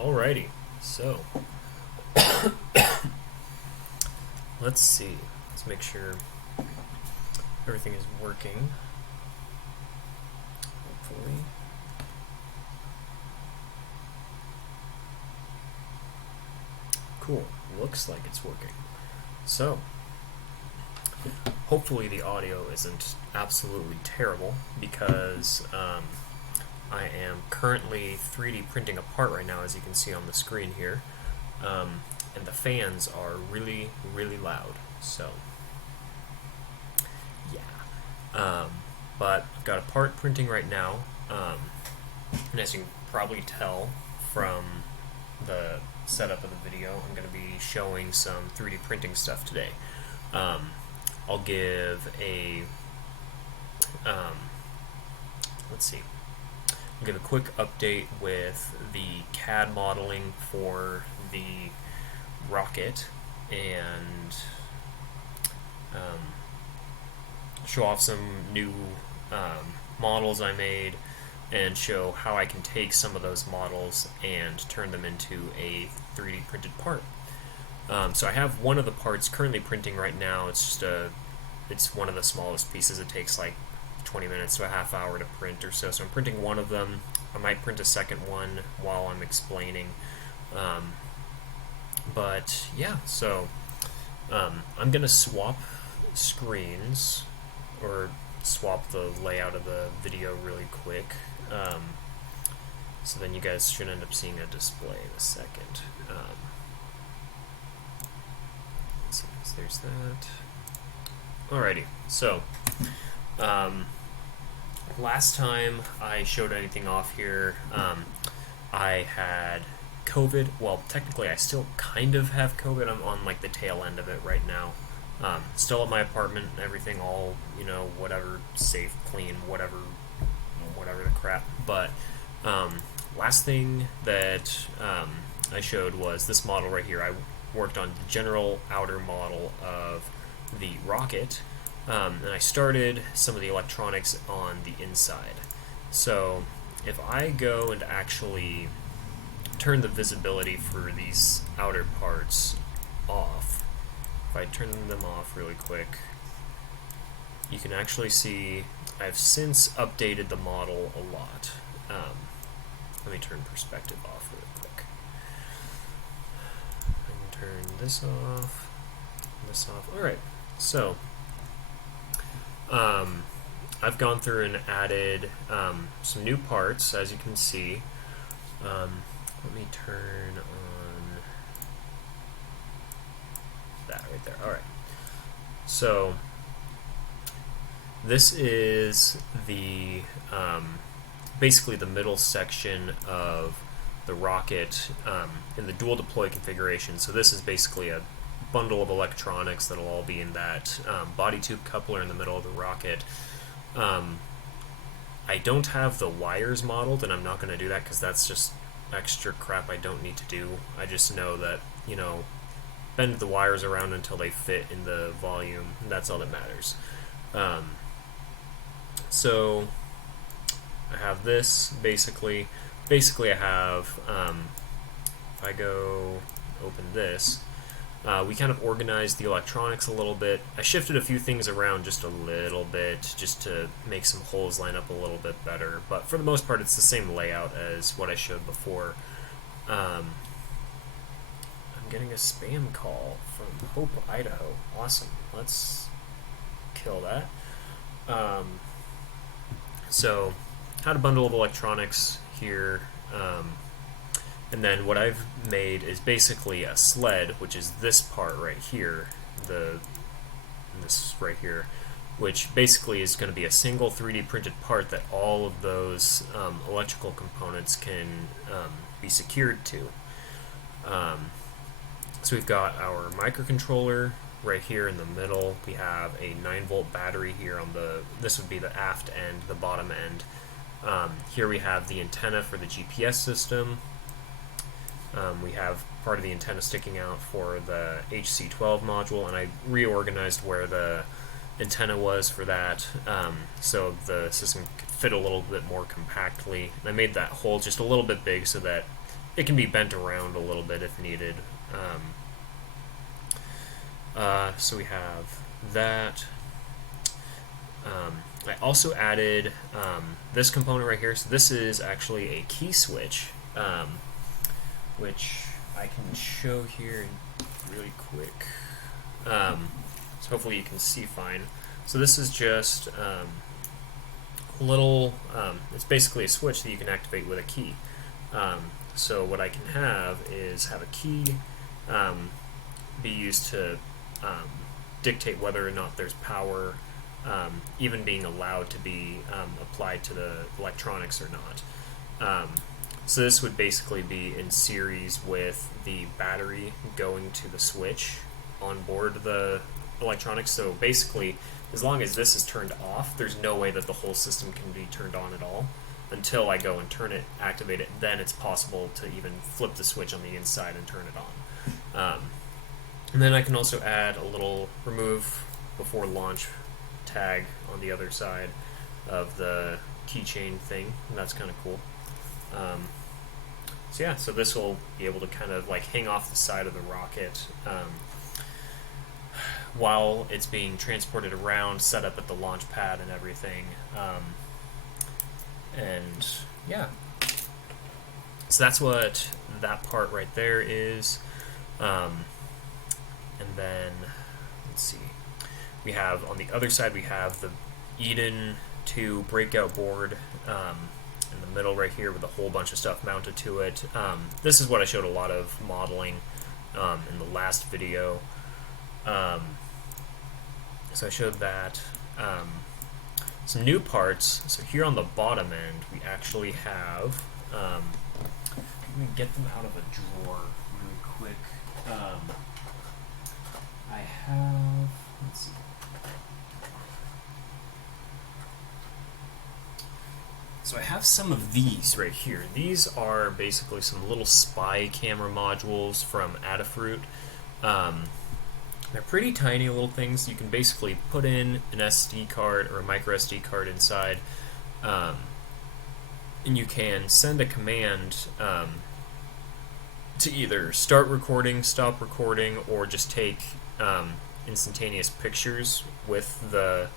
Alrighty, so let's see. Let's make sure everything is working. Hopefully. Cool. Looks like it's working. So, hopefully the audio isn't absolutely terrible because I am currently 3D printing a part right now, as you can see on the screen here, and the fans are really, really loud. So, yeah. But I've got a part printing right now, and as you can probably tell from the setup of the video, I'm going to be showing some 3D printing stuff today. I'll give a let's see. I'll give a quick update with the CAD modeling for the rocket and show off some new models I made and show how I can take some of those models and turn them into a 3D printed part. So I have one of the parts currently printing right now. It's just it's one of the smallest pieces. It takes like 20 minutes to a half hour to print or so. So I'm printing one of them. I might print a second one while I'm explaining. But yeah, so I'm gonna swap screens or swap the layout of the video really quick. So then you guys should end up seeing a display in a second. Let's see, so there's that. Alrighty, so last time I showed anything off here, I had COVID. Well, technically I still kind of have COVID. I'm on like the tail end of it right now. Still at my apartment, everything all, whatever, safe, clean, whatever the crap. But last thing that I showed was this model right here. I worked on the general outer model of the rocket, and I started some of the electronics on the inside. So if I go and actually turn the visibility for these outer parts off, if I turn them off really quick, you can actually see I've since updated the model a lot. Let me turn perspective off really quick. I can turn this off. Alright, so I've gone through and added some new parts, as you can see. Let me turn on that right there. Alright, so this is the basically the middle section of the rocket in the dual deploy configuration. So this is basically a bundle of electronics that'll all be in that body tube coupler in the middle of the rocket. I don't have the wires modeled, and I'm not going to do that because that's just extra crap I don't need to do. I just know that, bend the wires around until they fit in the volume. That's all that matters. So I have this basically I have if I go open this, we kind of organized the electronics a little bit. I shifted a few things around just a little bit just to make some holes line up a little bit better, but for the most part it's the same layout as what I showed before. I'm getting a spam call from Hope, Idaho. Awesome. Let's kill that. So had a bundle of electronics here, and then what I've made is basically a sled, which is this part right here, this right here, which basically is going to be a single 3D printed part that all of those electrical components can be secured to. So we've got our microcontroller right here in the middle. We have a 9-volt battery here on this would be the aft end, the bottom end. Here we have the antenna for the GPS system. We have part of the antenna sticking out for the HC12 module, and I reorganized where the antenna was for that, so the system could fit a little bit more compactly. And I made that hole just a little bit big so that it can be bent around a little bit if needed. So we have that. I also added this component right here. So this is actually a key switch, which I can show here really quick. So hopefully you can see fine. So this is just a little, it's basically a switch that you can activate with a key. So what I can have is have a key be used to dictate whether or not there's power even being allowed to be applied to the electronics or not. So this would basically be in series with the battery going to the switch on board the electronics. So basically, as long as this is turned off, there's no way that the whole system can be turned on at all until I go and turn it, activate it. Then it's possible to even flip the switch on the inside and turn it on. And then I can also add a little remove before launch tag on the other side of the keychain thing, and that's kind of cool. So yeah, so this will be able to kind of like hang off the side of the rocket while it's being transported around, set up at the launch pad and everything. And yeah, so that's what that part right there is. And then let's see, we have on the other side we have the Eden 2 breakout board in the middle right here with a whole bunch of stuff mounted to it. This is what I showed a lot of modeling in the last video. So I showed that. Some new parts. So here on the bottom end, we actually have. Let me get them out of a drawer really quick. I have. Let's see. So I have some of these right here. These are basically some little spy camera modules from Adafruit. They're pretty tiny little things. You can basically put in an SD card or a micro SD card inside, and you can send a command to either start recording, stop recording, or just take instantaneous pictures with the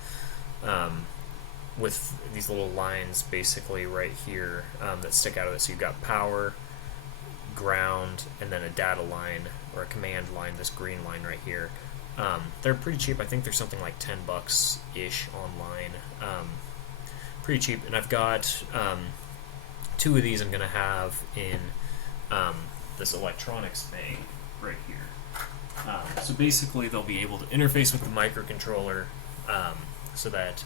with these little lines basically right here that stick out of it. So you've got power, ground, and then a data line or a command line, this green line right here. They're pretty cheap. I think they're something like $10-ish online. Pretty cheap. And I've got 2 of these I'm going to have in this electronics thing right here. So basically they'll be able to interface with the microcontroller so that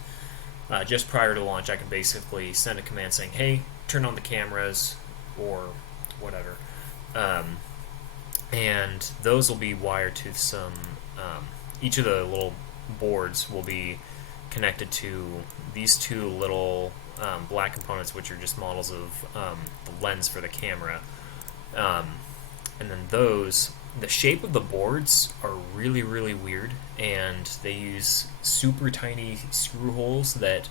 just prior to launch I can basically send a command saying, hey, turn on the cameras or whatever. And those will be wired to some, each of the little boards will be connected to these 2 little black components, which are just models of the lens for the camera. And then those, the shape of the boards are really, really weird, and they use super tiny screw holes that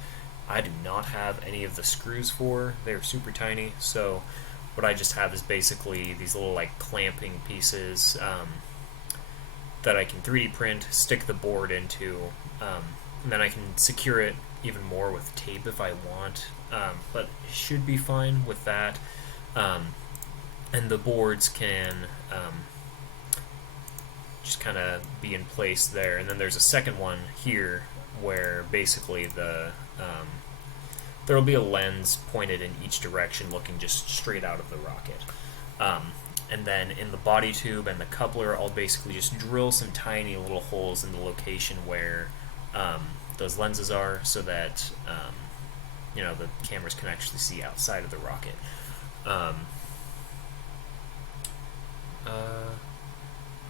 I do not have any of the screws for. They're super tiny, so what I just have is basically these little like clamping pieces that I can 3D print, stick the board into, and then I can secure it even more with tape if I want, but it should be fine with that. And the boards can just kind of be in place there. And then there's a second one here where basically the there will be a lens pointed in each direction looking just straight out of the rocket. And then in the body tube and the coupler, I'll basically just drill some tiny little holes in the location where those lenses are, so that you know, the cameras can actually see outside of the rocket.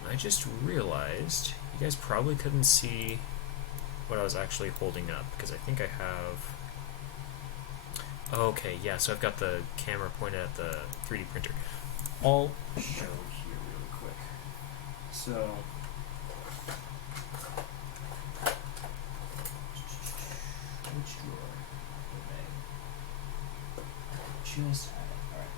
I just realized you guys probably couldn't see what I was actually holding up, because I think I have... Okay, yeah, so I've got the camera pointed at the 3D printer. I'll show here really quick. So... which drawer? Okay. Just had it. Alright.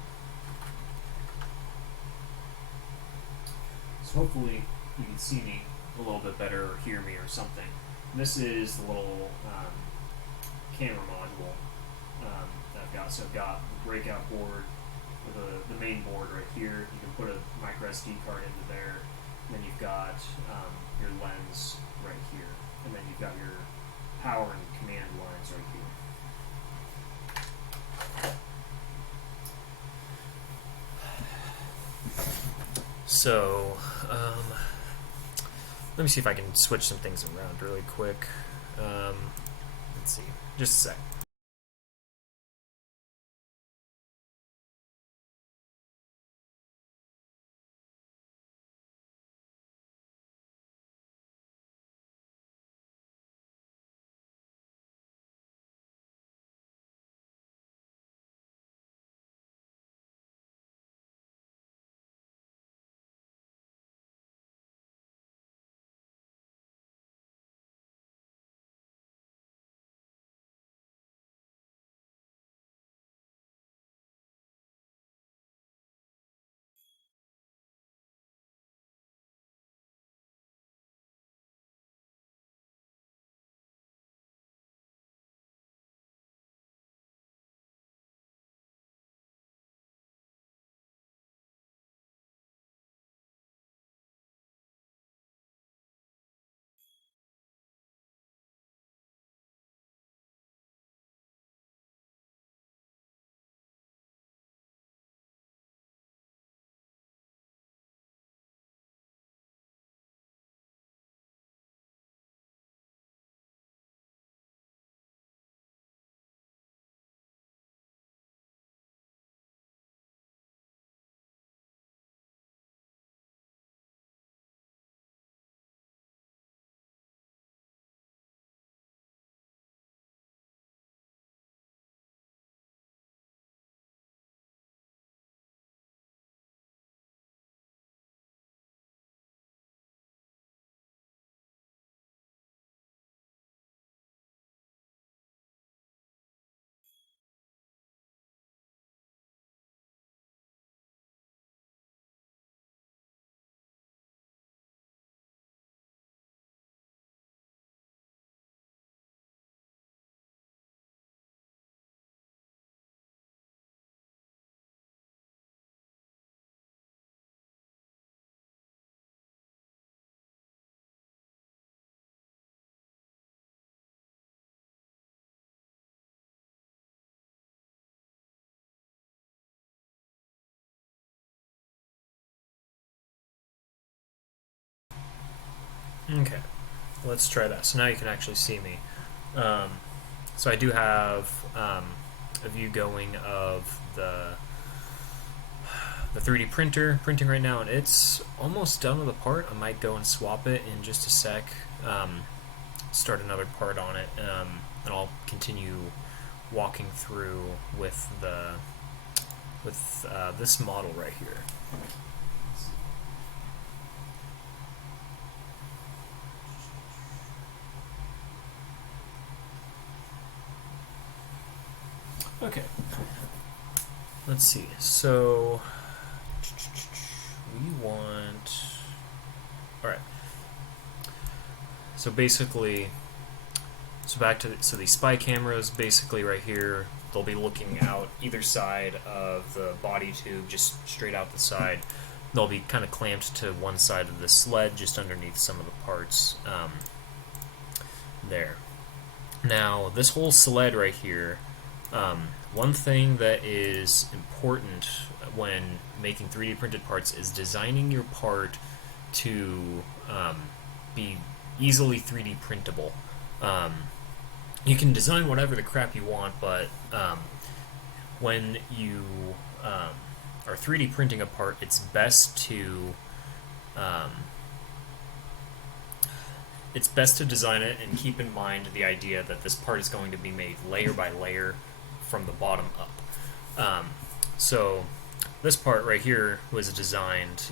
So hopefully you can see me a little bit better or hear me or something. And this is the little camera module that I've got. So I've got the breakout board, or the main board right here. You can put a micro SD card into there. And then you've got your lens right here. And then you've got your power and command lines right here. So, let me see if I can switch some things around really quick. Let's see, just a sec. Okay, let's try that. So now you can actually see me. So I do have a view going of the 3D printer printing right now, and it's almost done with a part. I might go and swap it in just a sec, start another part on it, and I'll continue walking through with this model right here. Okay, let's see. So we want, all right. So basically, back to these spy cameras. Basically, right here, they'll be looking out either side of the body tube, just straight out the side. They'll be kind of clamped to one side of the sled, just underneath some of the parts there. Now, this whole sled right here. One thing that is important when making 3D printed parts is designing your part to be easily 3D printable. You can design whatever the crap you want, but when you are 3D printing a part, it's best to design it and keep in mind the idea that this part is going to be made layer by layer from the bottom up. So this part right here was designed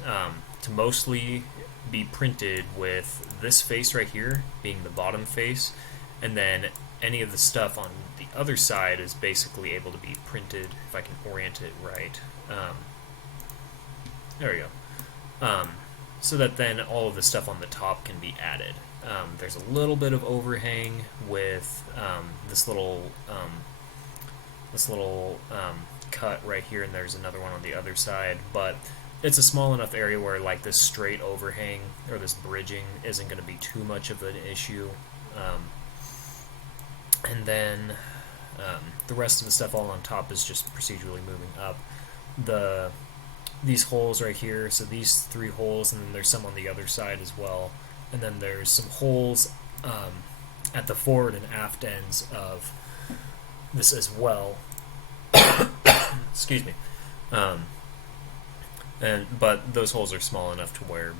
to mostly be printed with this face right here being the bottom face, and then any of the stuff on the other side is basically able to be printed, if I can orient it right. There we go. so that then all of the stuff on the top can be added. There's a little bit of overhang with this little cut right here, and there's another one on the other side, but it's a small enough area where like this straight overhang or this bridging isn't going to be too much of an issue. And then the rest of the stuff all on top is just procedurally moving up. These holes right here, so these 3 holes, and then there's some on the other side as well, and then there's some holes at the forward and aft ends of this as well. Excuse me. But those holes are small enough to where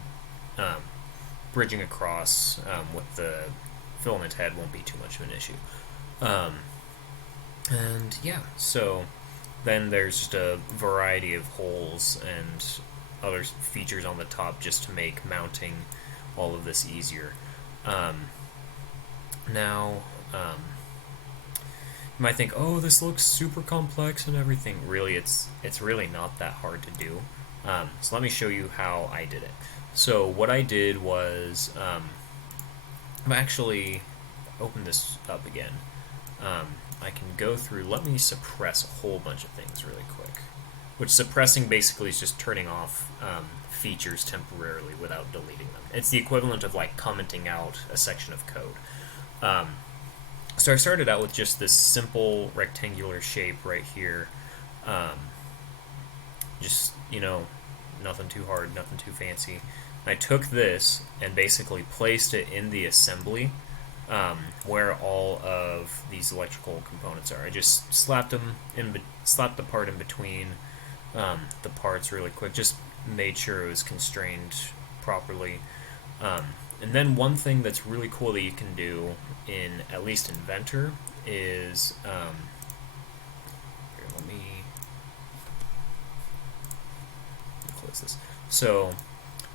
bridging across with the filament head won't be too much of an issue. And yeah, so then there's just a variety of holes and other features on the top just to make mounting all of this easier. Now, you might think, oh, this looks super complex and everything. Really, it's really not that hard to do. So let me show you how I did it. So what I did was, I'm actually open this up again. I can go through, let me suppress a whole bunch of things really quick. Which suppressing basically is just turning off features temporarily without deleting them. It's the equivalent of like commenting out a section of code. So I started out with just this simple rectangular shape right here. Just, you know, nothing too hard, nothing too fancy. I took this and basically placed it in the assembly where all of these electrical components are. I just slapped the part in between the parts really quick, just made sure it was constrained properly. And then one thing that's really cool that you can do in at least Inventor is here, let me close this. So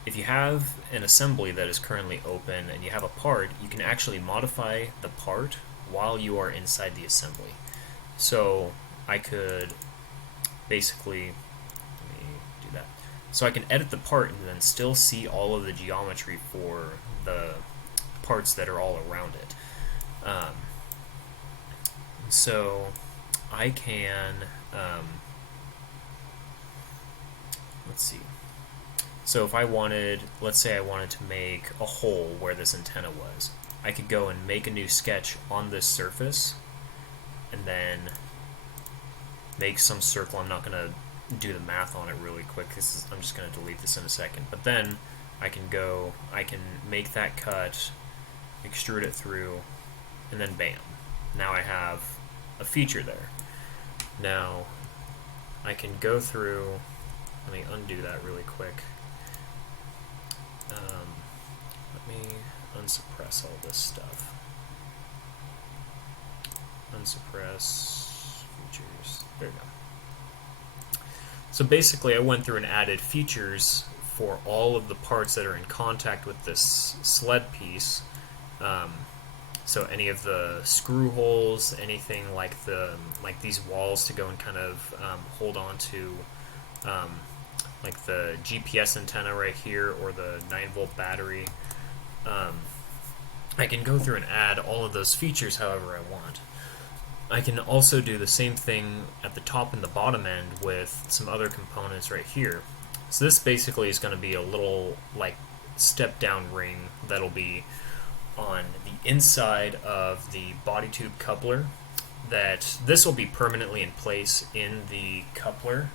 if you have an assembly that is currently open and you have a part, you can actually modify the part while you are inside the assembly. So I could basically, let me do that. So I can edit the part and then still see all of the geometry for the parts that are all around it. So I can, let's see. So if I wanted, let's say I wanted to make a hole where this antenna was, I could go and make a new sketch on this surface and then make some circle. I'm not going to do the math on it really quick because I'm just going to delete this in a second. But then I can go, I can make that cut, extrude it through, and then bam. Now I have a feature there. Now I can go through, let me undo that really quick. Let me unsuppress all this stuff. Unsuppress features. There we go. So basically I went through and added features for all of the parts that are in contact with this sled piece. So any of the screw holes, anything like these walls to go and kind of hold on to like the GPS antenna right here or the 9-volt battery. I can go through and add all of those features however I want. I can also do the same thing at the top and the bottom end with some other components right here. So this basically is going to be a little like step down ring that'll be on the inside of the body tube coupler. That this will be permanently in place in the coupler.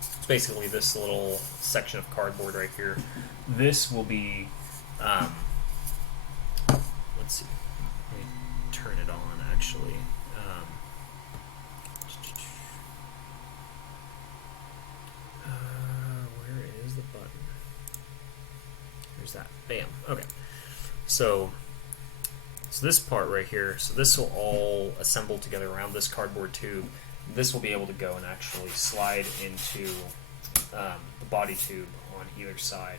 It's basically this little section of cardboard right here. This will be, let's see, let me turn it on actually. Where is the button? There's that. Bam. Okay. So this part right here, so this will all assemble together around this cardboard tube. This will be able to go and actually slide into the body tube on either side,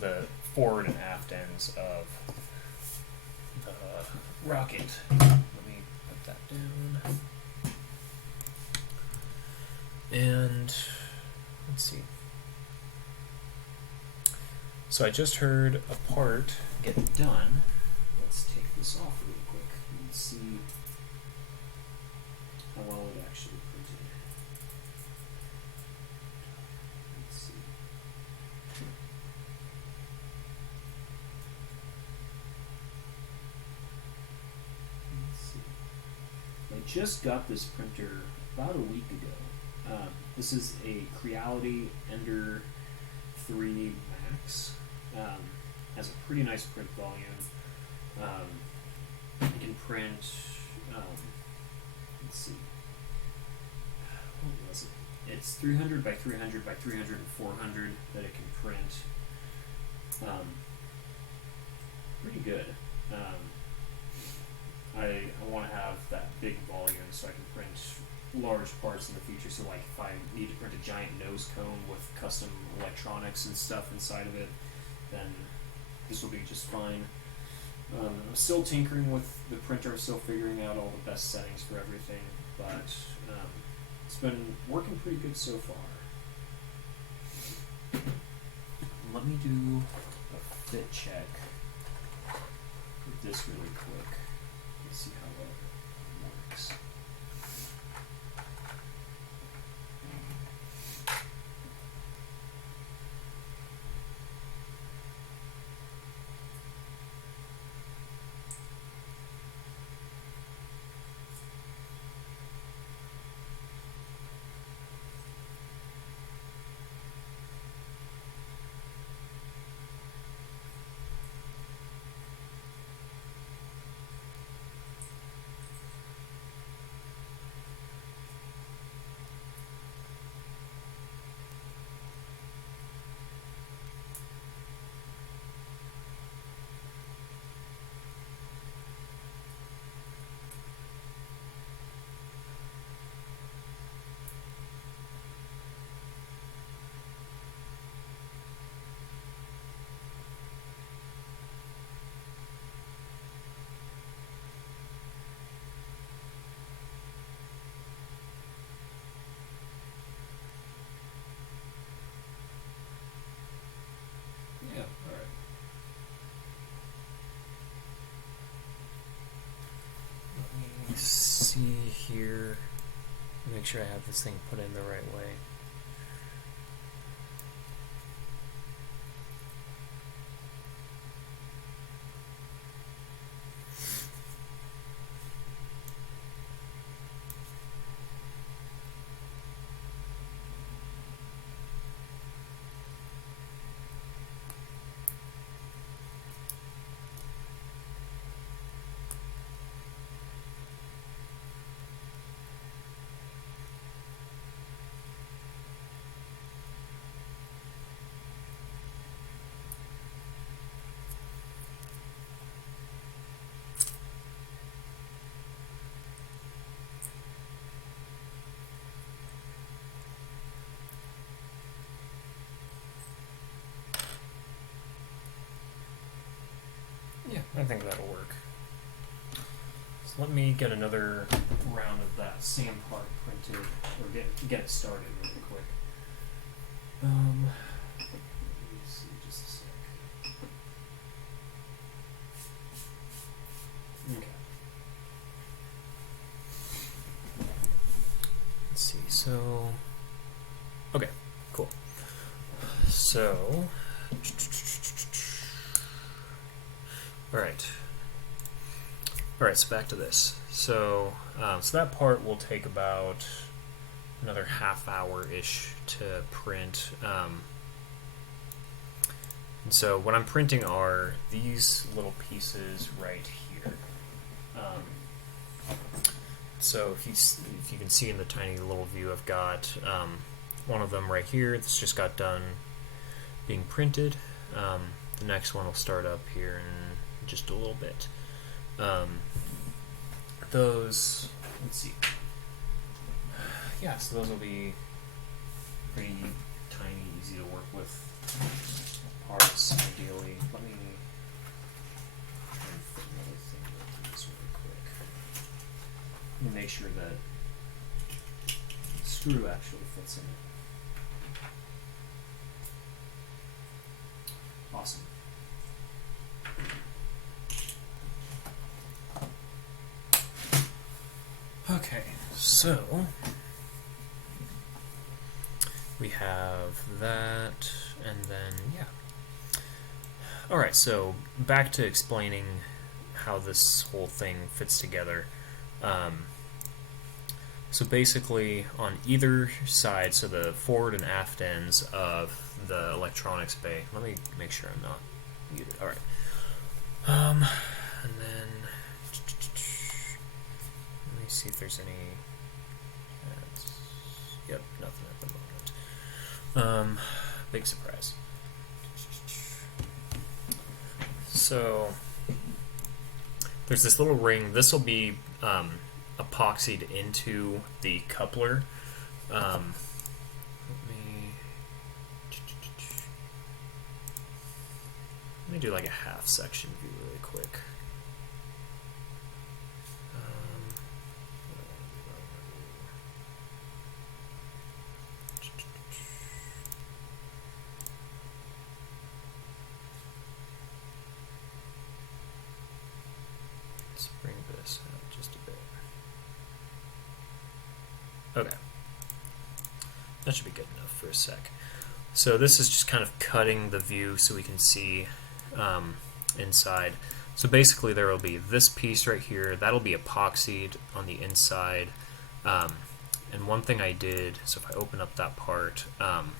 the forward and aft ends of the rocket. Let me put that down. And let's see. So I just heard a part get done. Let's take this off really quick and see how well it actually printed. Let's see. I just got this printer about a week ago. This is a Creality Ender 3 Max. Has a pretty nice print volume. It can print, let's see, what was it? It's 300 by 300 by 300 and 400 that it can print. Pretty good. I want to have that big volume so I can print large parts in the future. So like if I need to print a giant nose cone with custom electronics and stuff inside of it, then this will be just fine. I'm still tinkering with the printer, I'm still figuring out all the best settings for everything, but it's been working pretty good so far. Let me do a fit check with this really quick. Let's see how well it works. Yeah, alright. Let me see here. Make sure I have this thing put in the right way. Yeah, I think that'll work. So let me get another round of that same part printed, or get it started really quick. Let me see, just a sec. Okay. Let's see, so... Okay, cool. So... Alright, so back to this. So that part will take about another half hour-ish to print. And so what I'm printing are these little pieces right here. So if you can see in the tiny little view, I've got one of them right here that's just got done being printed. The next one will start up here in just a little bit. Those, let's see. Yeah, so those will be pretty tiny, easy to work with parts, ideally. Let me try and fit another thing into this really quick. Let me make sure that the screw actually fits in it. Awesome. Okay, so we have that, and then, yeah. Alright, so back to explaining how this whole thing fits together. So basically, on either side, so the forward and aft ends of the electronics bay, let me make sure I'm not muted. Alright. And then, let me see if there's any, yep, nothing at the moment. Big surprise. So, there's this little ring. This will be epoxied into the coupler. Let me do like a half section view really quick. Let's bring this out just a bit. Okay. That should be good enough for a sec. So this is just kind of cutting the view so we can see inside. So basically there will be this piece right here, that'll be epoxied on the inside. And one thing I did, so if I open up that part, on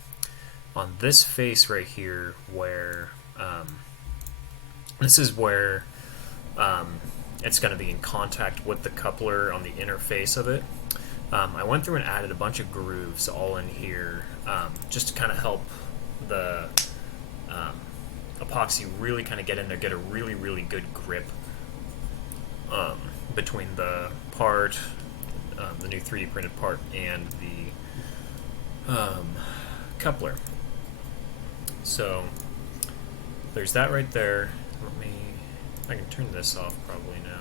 this face right here where, this is where it's going to be in contact with the coupler on the inner face of it. I went through and added a bunch of grooves all in here just to kind of help the epoxy really kind of get in there, get a really, really good grip between the part, the new 3D printed part, and the coupler. So there's that right there. I can turn this off probably now.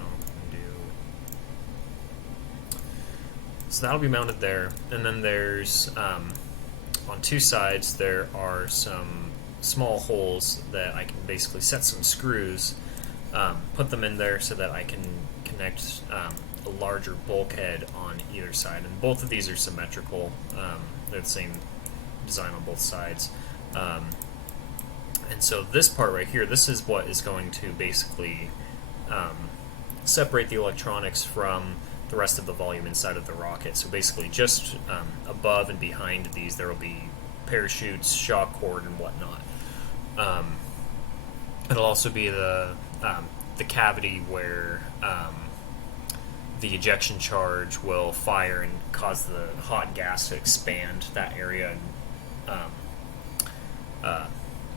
So that'll be mounted there, and then there's on two sides there are some small holes that I can basically set some screws, put them in there so that I can connect a larger bulkhead on either side, and both of these are symmetrical. They're the same design on both sides. And so this part right here, this is what is going to basically separate the electronics from the rest of the volume inside of the rocket. So basically just above and behind these there will be parachutes, shock cord, and whatnot. It'll also be the cavity where the ejection charge will fire and cause the hot gas to expand that area and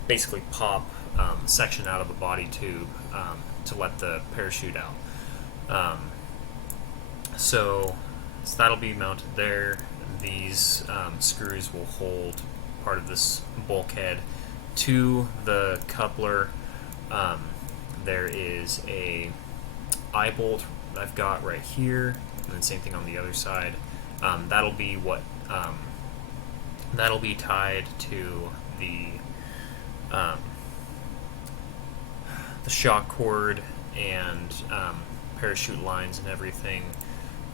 basically pop section out of the body tube to let the parachute out. So that'll be mounted there. These screws will hold part of this bulkhead to the coupler. There is a eye bolt I've got right here, and then same thing on the other side. That'll be what that'll be tied to the shock cord and parachute lines and everything.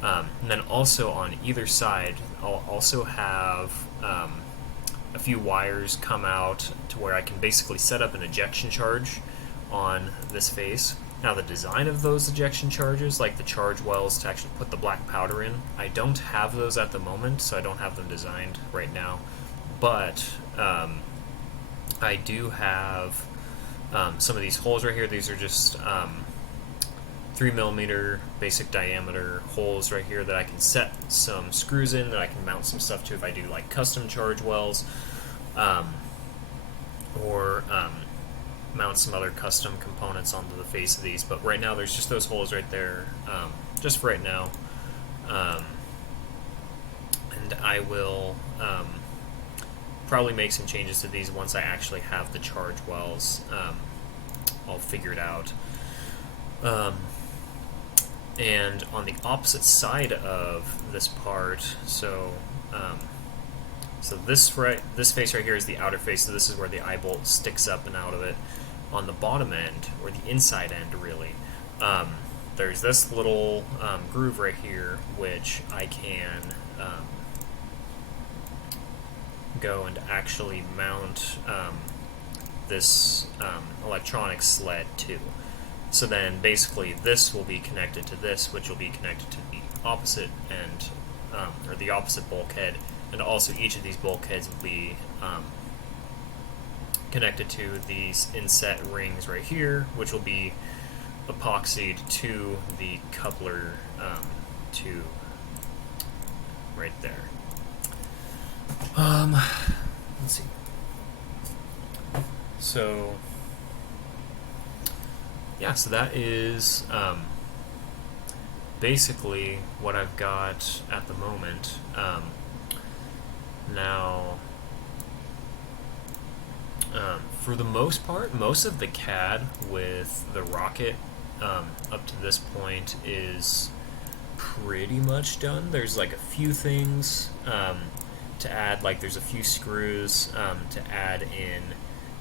And then also on either side, I'll also have a few wires come out to where I can basically set up an ejection charge on this face. Now the design of those ejection charges, like the charge wells to actually put the black powder in, I don't have those at the moment, so I don't have them designed right now. But I do have some of these holes right here. These are just 3mm basic diameter holes right here that I can set some screws in, that I can mount some stuff to if I do like custom charge wells, or mount some other custom components onto the face of these. But right now there's just those holes right there, just for right now. And I will probably make some changes to these once I actually have the charge wells all figured out. And on the opposite side of this part, so So this face right here is the outer face, so this is where the eye bolt sticks up and out of it. On the bottom end, or the inside end really, there's this little groove right here, which I can go and actually mount this electronic sled to. So then basically this will be connected to this, which will be connected to the opposite end, or the opposite bulkhead, and also each of these bulkheads will be connected to these inset rings right here, which will be epoxied to the coupler to right there. Let's see. So yeah, so that is basically what I've got at the moment. Now, for the most part, most of the CAD with the rocket up to this point is pretty much done. There's like a few things to add, like there's a few screws to add in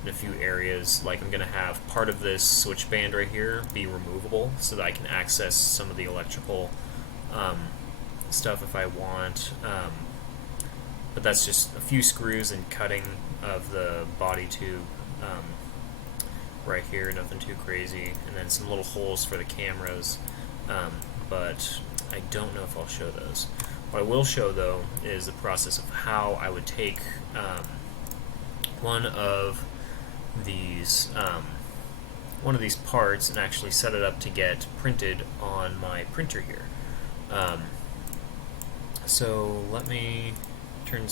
a few areas. Like I'm going to have part of this switch band right here be removable so that I can access some of the electrical stuff if I want. But that's just a few screws and cutting of the body tube right here, nothing too crazy, and then some little holes for the cameras, but I don't know if I'll show those. What I will show though is the process of how I would take one of these parts and actually set it up to get printed on my printer here. So let me turn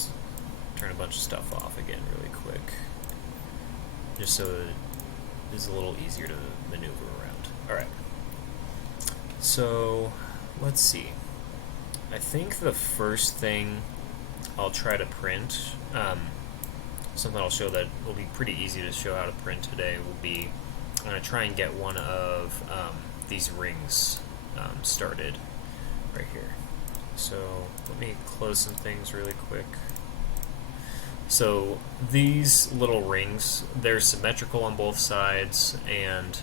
a bunch of stuff off again really quick, just so that it's a little easier to maneuver around. Alright, so let's see. I think the first thing I'll try to print, something I'll show that will be pretty easy to show how to print today, will be I'm going to try and get one of these rings started right here. So let me close some things really quick. So these little rings, they're symmetrical on both sides, and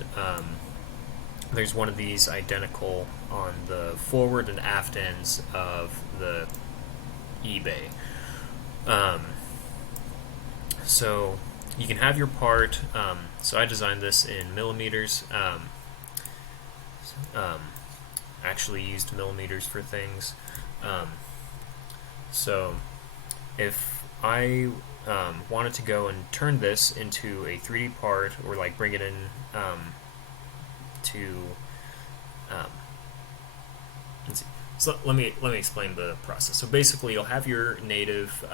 there's one of these identical on the forward and aft ends of the eBay. So you can have your part, so I designed this in millimeters, actually used millimeters for things. So if I wanted to go and turn this into a 3D part, or like bring it in to let's see. So let me explain the process. So basically you'll have your native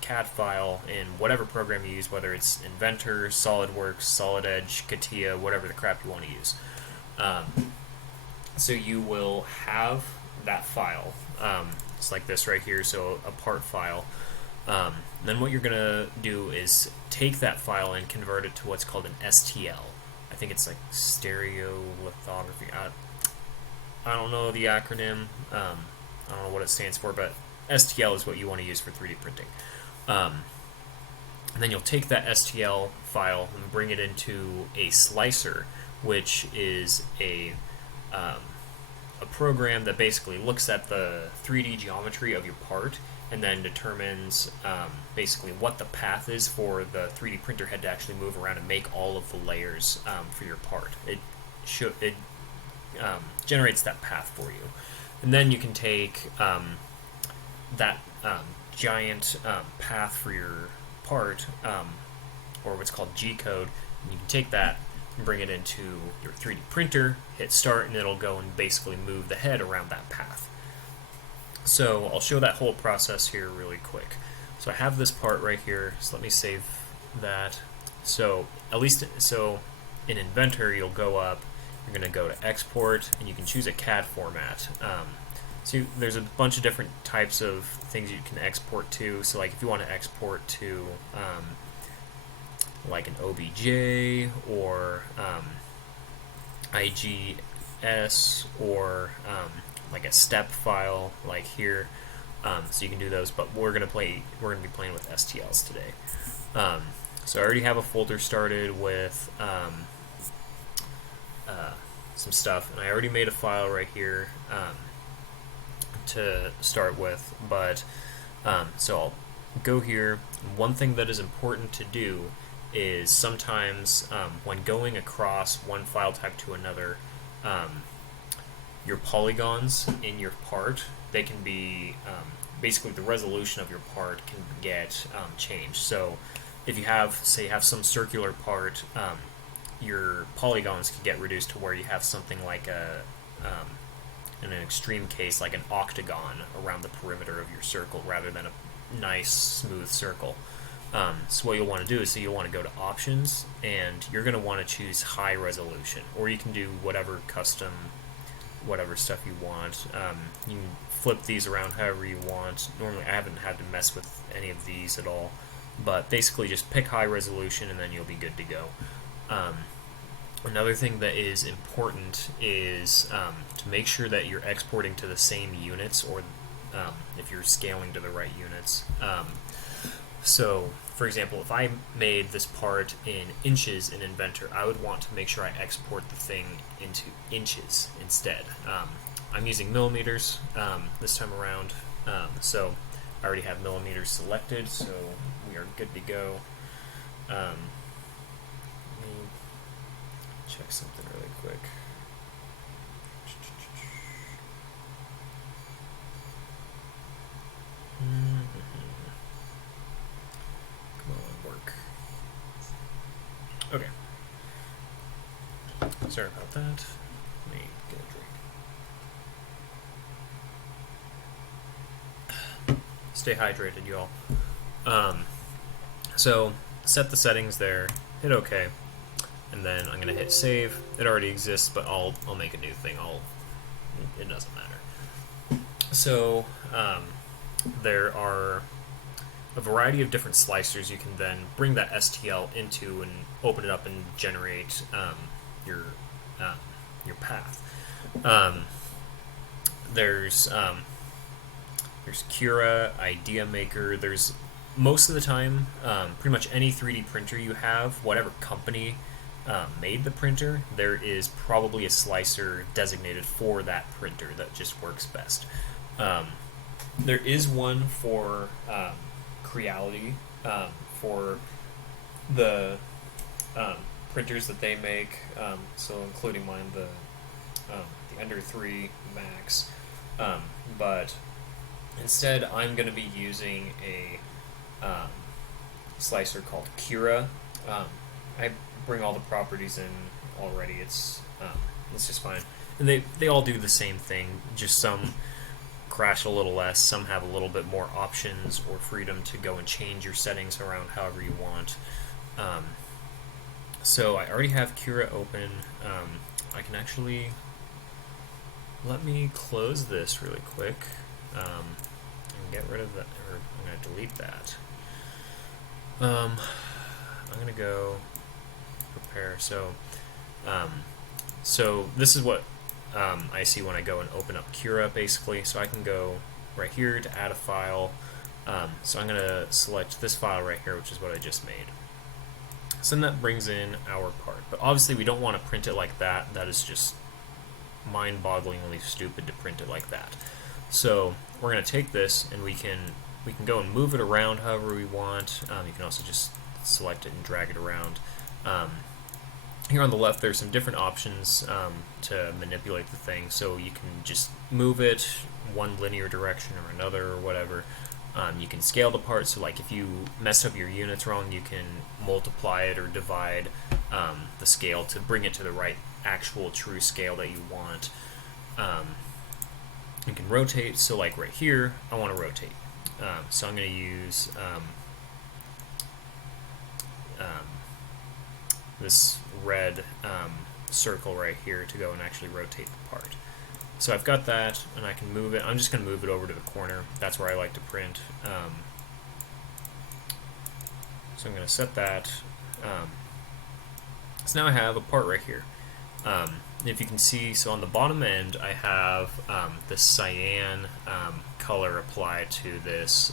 CAD file in whatever program you use, whether it's Inventor, SolidWorks, Solid Edge, CATIA, whatever the crap you want to use. So you will have that file. It's like this right here, so a part file. Then what you're going to do is take that file and convert it to what's called an STL. I think it's like stereolithography. I don't know the acronym. I don't know what it stands for, but STL is what you want to use for 3D printing. And then you'll take that STL file and bring it into a slicer, which is a program that basically looks at the 3D geometry of your part and then determines basically what the path is for the 3D printer head to actually move around and make all of the layers for your part. It generates that path for you. And then you can take that giant path for your part, or what's called G-code, and you can take that and bring it into your 3D printer, hit start, and it'll go and basically move the head around that path. So I'll show that whole process here really quick. So I have this part right here, so let me save that. So at least, so in Inventor you'll go up, you're going to go to export, and you can choose a CAD format. So there's a bunch of different types of things you can export to. So like if you want to export to like an OBJ or IGS or like a step file like here, So you can do those, but we're gonna be playing with STLs today. So I already have a folder started with some stuff, and I already made a file right here to start with. But so I'll go here. One thing that is important to do is sometimes when going across one file type to another, your polygons in your part, they can be basically the resolution of your part can get changed. So if you have, say, some circular part, your polygons can get reduced to where you have something like in an extreme case, like an octagon around the perimeter of your circle rather than a nice smooth circle. So what you'll want to do is, you'll want to go to options, and you're going to want to choose high resolution, or you can do whatever custom, whatever stuff you want. You can flip these around however you want. Normally I haven't had to mess with any of these at all, but basically just pick high resolution and then you'll be good to go. Another thing that is important is to make sure that you're exporting to the same units, or if you're scaling to the right units. So, for example, if I made this part in inches in Inventor, I would want to make sure I export the thing into inches instead. I'm using millimeters this time around, so I already have millimeters selected, so we are good to go. Let me check something really quick. Come on, work. Okay. Sorry about that. Let me get a drink. Stay hydrated, y'all. So set the settings there, hit OK, and then I'm gonna hit save. It already exists, but I'll make a new thing. It doesn't matter. So there are a variety of different slicers you can then bring that STL into and open it up and generate your path. There's Cura, Idea Maker. There's most of the time, pretty much any 3D printer you have, whatever company made the printer, there is probably a slicer designated for that printer that just works best. There is one for Creality, for the printers that they make, so including mine, the Ender 3 Max, but instead I'm going to be using a slicer called Cura. I bring all the properties in already. It's just fine, and they all do the same thing. Just some crash a little less. Some have a little bit more options or freedom to go and change your settings around however you want. So I already have Cura open. I can actually, let me close this really quick and get rid of that, or I'm going to delete that. I'm going to go prepare. So this is what I see when I go and open up Cura, basically. So I can go right here to add a file. So I'm going to select this file right here, which is what I just made. So then that brings in our part. But obviously we don't want to print it like that. That is just mind-bogglingly stupid to print it like that. So we're going to take this and we can go and move it around however we want. You can also just select it and drag it around. Here on the left there's some different options to manipulate the thing, so you can just move it one linear direction or another or whatever. You can scale the part, so like if you messed up your units wrong, you can multiply it or divide the scale to bring it to the right actual true scale that you want. You can rotate, so like right here I want to rotate, so I'm going to use this red circle right here to go and actually rotate the part. So I've got that, and I can move it. I'm just going to move it over to the corner. That's where I like to print. So I'm going to set that. So now I have a part right here. If you can see, so on the bottom end, I have the cyan color applied to this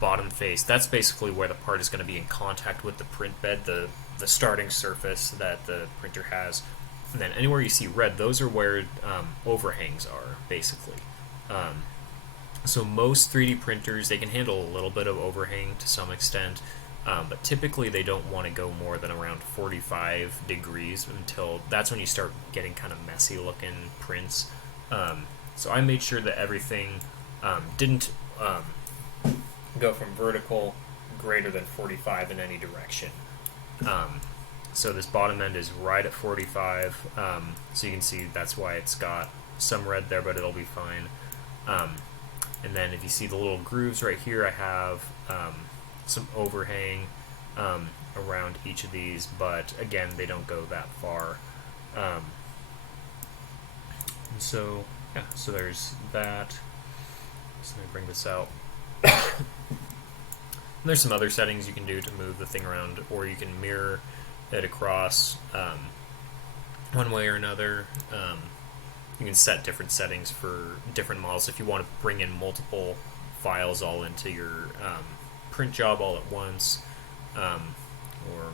bottom face. That's basically where the part is going to be in contact with the print bed, the starting surface that the printer has. And then anywhere you see red, those are where overhangs are, basically. So most 3D printers, they can handle a little bit of overhang to some extent, but typically they don't want to go more than around 45 degrees until that's when you start getting kind of messy looking prints. So I made sure that everything didn't go from vertical greater than 45 in any direction. So this bottom end is right at 45, so you can see that's why it's got some red there, but it'll be fine. And then if you see the little grooves right here, I have some overhang around each of these, but again, they don't go that far. So yeah, so there's that. So let me bring this out. There's some other settings you can do to move the thing around, or you can mirror it across one way or another. You can set different settings for different models if you want to bring in multiple files all into your print job all at once, or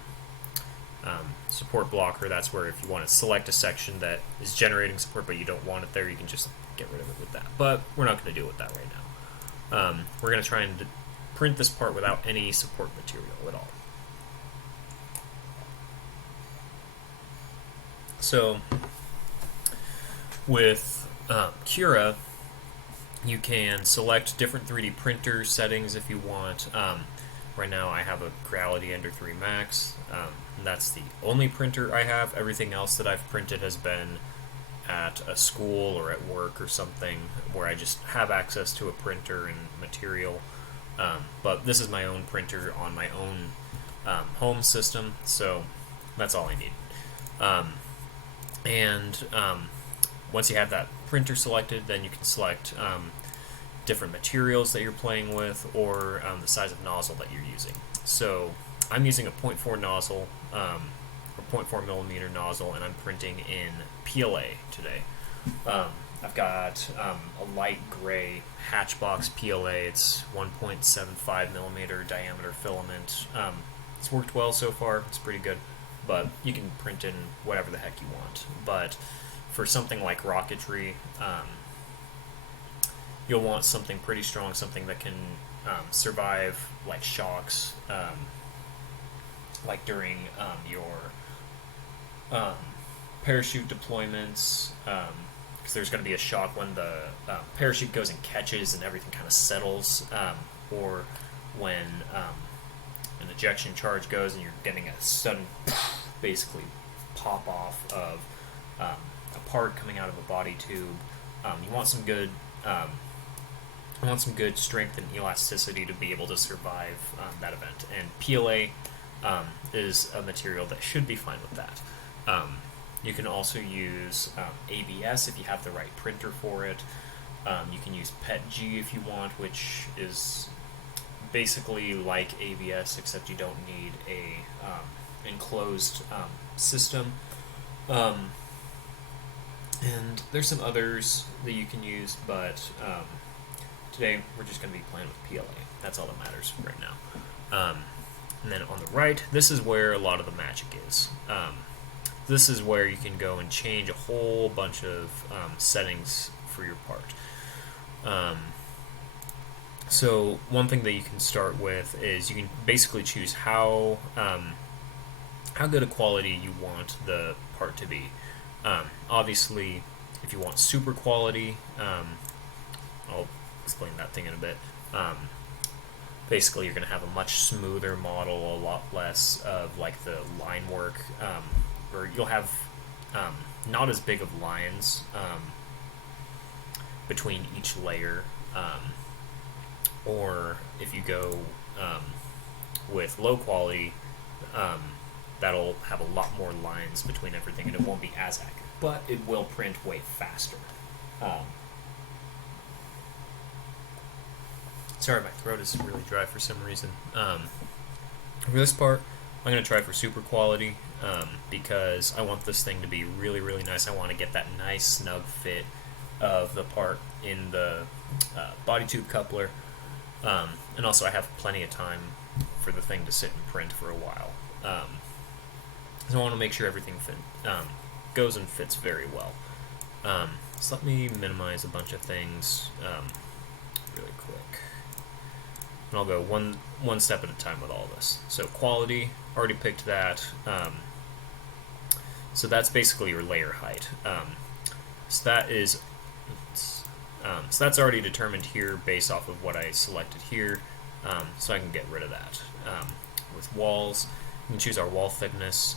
support blocker. That's where if you want to select a section that is generating support but you don't want it there, you can just get rid of it with that. But we're not going to deal with that right now. We're going to try and print this part without any support material at all. So with Cura, you can select different 3D printer settings if you want. Right now I have a Creality Ender 3 Max. That's the only printer I have. Everything else that I've printed has been at a school or at work or something where I just have access to a printer and material. But this is my own printer on my own home system, so that's all I need. Once you have that printer selected, then you can select different materials that you're playing with, or the size of nozzle that you're using. So I'm using a 0.4 nozzle, or 0.4 millimeter nozzle, and I'm printing in PLA today. I've got a light gray Hatchbox PLA. It's 1.75 millimeter diameter filament. It's worked well so far. It's pretty good, but you can print in whatever the heck you want. But for something like rocketry, you'll want something pretty strong, something that can survive like shocks, like during your parachute deployments, because there's going to be a shock when the parachute goes and catches and everything kind of settles, or when an ejection charge goes and you're getting a sudden basically pop off of a part coming out of a body tube. You want some good strength and elasticity to be able to survive that event, and PLA is a material that should be fine with that. You can also use ABS if you have the right printer for it. You can use PETG if you want, which is basically like ABS, except you don't need a enclosed system. And there's some others that you can use, but today we're just going to be playing with PLA. That's all that matters right now. And then on the right, this is where a lot of the magic is. This is where you can go and change a whole bunch of settings for your part. So one thing that you can start with is you can basically choose how good a quality you want the part to be. Obviously, if you want super quality, I'll explain that thing in a bit. Basically, you're going to have a much smoother model, a lot less of like the line work, or you'll have not as big of lines between each layer. Or if you go with low quality, that'll have a lot more lines between everything, and it won't be as accurate, but it will print way faster. Sorry, my throat is really dry for some reason. For this part, I'm going to try for super quality because I want this thing to be really, really nice. I want to get that nice snug fit of the part in the body tube coupler. And also I have plenty of time for the thing to sit and print for a while. So I want to make sure everything goes and fits very well. So let me minimize a bunch of things really quick. And I'll go one step at a time with all this. So quality, already picked that. So that's basically your layer height. So that is, so that's already determined here based off of what I selected here. So I can get rid of that. With walls, we can choose our wall thickness.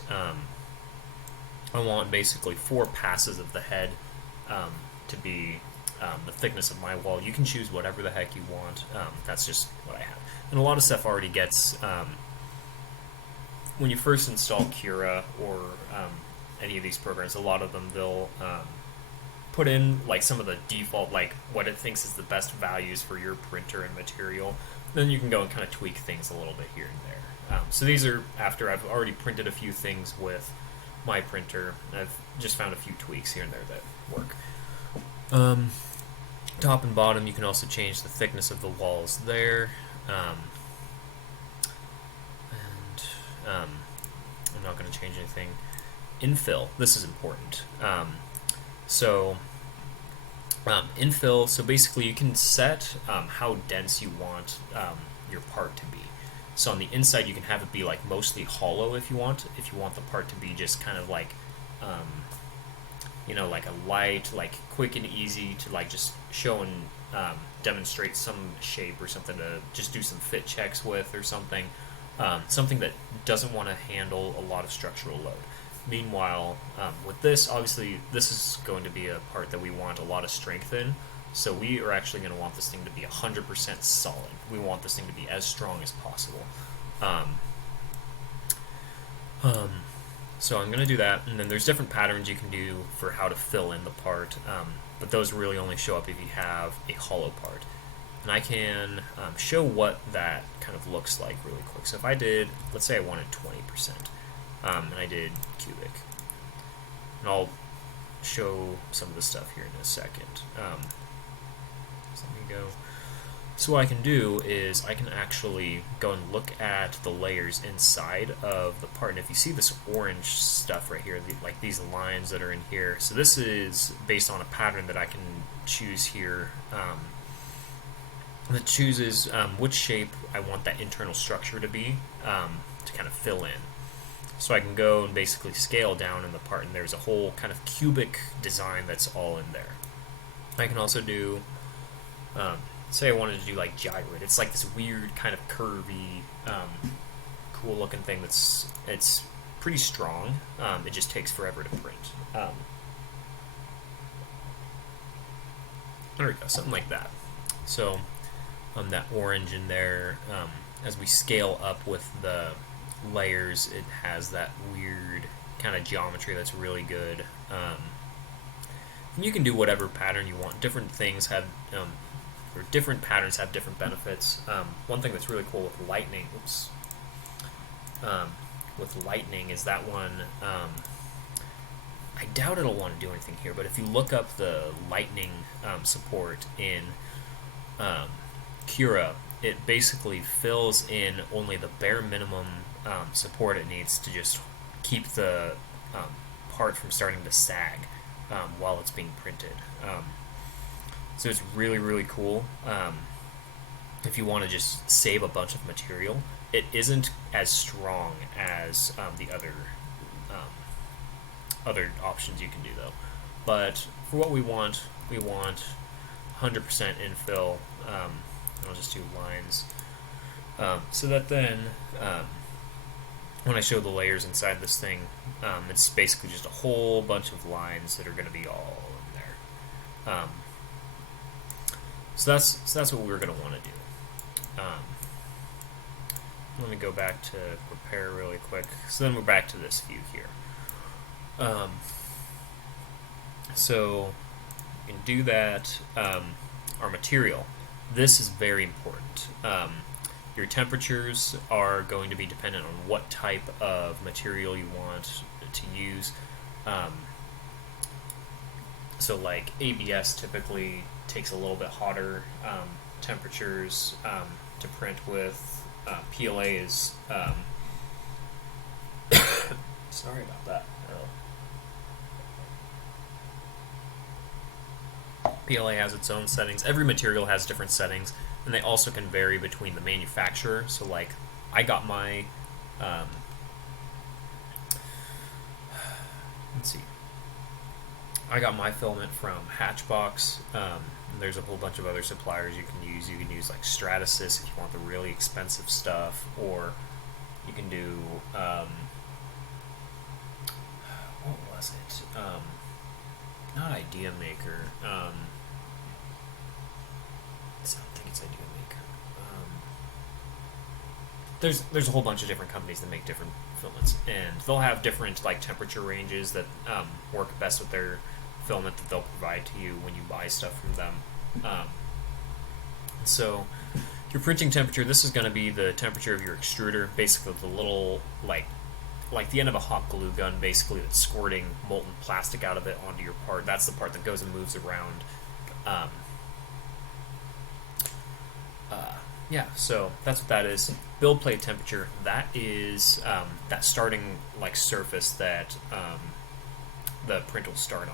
I want basically 4 passes of the head to be the thickness of my wall. You can choose whatever the heck you want. That's just what I have. And a lot of stuff already gets, when you first install Cura or any of these programs, a lot of them, they'll put in like some of the default, like what it thinks is the best values for your printer and material. Then you can go and kind of tweak things a little bit here and there. So these are after I've already printed a few things with my printer. I've just found a few tweaks here and there that work. Top and bottom, you can also change the thickness of the walls there. I'm not going to change anything. Infill, this is important. Infill, so basically you can set how dense you want your part to be. So on the inside you can have it be like mostly hollow if you want the part to be just kind of like you know, like a light, like quick and easy to like just show and demonstrate some shape or something to just do some fit checks with or something. Something that doesn't want to handle a lot of structural load. Meanwhile, with this, obviously, this is going to be a part that we want a lot of strength in, so we are actually going to want this thing to be 100% solid. We want this thing to be as strong as possible. So I'm going to do that, and then there's different patterns you can do for how to fill in the part, but those really only show up if you have a hollow part. And I can show what that kind of looks like really quick. So if I did, let's say I wanted 20%, and I did cubic, and I'll show some of the stuff here in a second. So let me go. So what I can do is I can actually go and look at the layers inside of the part. And if you see this orange stuff right here, like these lines that are in here, so this is based on a pattern that I can choose here. That chooses which shape I want that internal structure to be to kind of fill in. So I can go and basically scale down in the part, and there's a whole kind of cubic design that's all in there. I can also do, say I wanted to do like gyrate. It's like this weird kind of curvy, cool looking thing it's pretty strong. It just takes forever to print. There we go, something like that. So that orange in there, as we scale up with the layers, it has that weird kind of geometry that's really good. And you can do whatever pattern you want. Different things have, or different patterns have different benefits. One thing that's really cool with lightning, with lightning is that one, I doubt it'll want to do anything here, but if you look up the lightning support in Cura, it basically fills in only the bare minimum support it needs to just keep the part from starting to sag while it's being printed. So it's really, really cool. If you want to just save a bunch of material, it isn't as strong as the other options you can do though. But for what we want 100% infill. I'll just do lines, so that then when I show the layers inside this thing, it's basically just a whole bunch of lines that are going to be all in there. So that's what we're going to want to do. Let me go back to prepare really quick. So then we're back to this view here. So you can do that. Our material. This is very important. Your temperatures are going to be dependent on what type of material you want to use. So like ABS typically takes a little bit hotter temperatures to print with. PLA is sorry about that. PLA has its own settings. Every material has different settings, and they also can vary between the manufacturer. So like I got my let's see, I got my filament from Hatchbox. There's a whole bunch of other suppliers you can use. You can use like Stratasys if you want the really expensive stuff, or you can do what was it? Not Idea Maker. I don't think it's Idea Maker. There's a whole bunch of different companies that make different filaments, and they'll have different like temperature ranges that work best with their filament that they'll provide to you when you buy stuff from them. So your printing temperature, this is going to be the temperature of your extruder, basically the little like the end of a hot glue gun, basically, that's squirting molten plastic out of it onto your part. That's the part that goes and moves around. Yeah, so that's what that is. Build plate temperature, that is that starting like surface that the print will start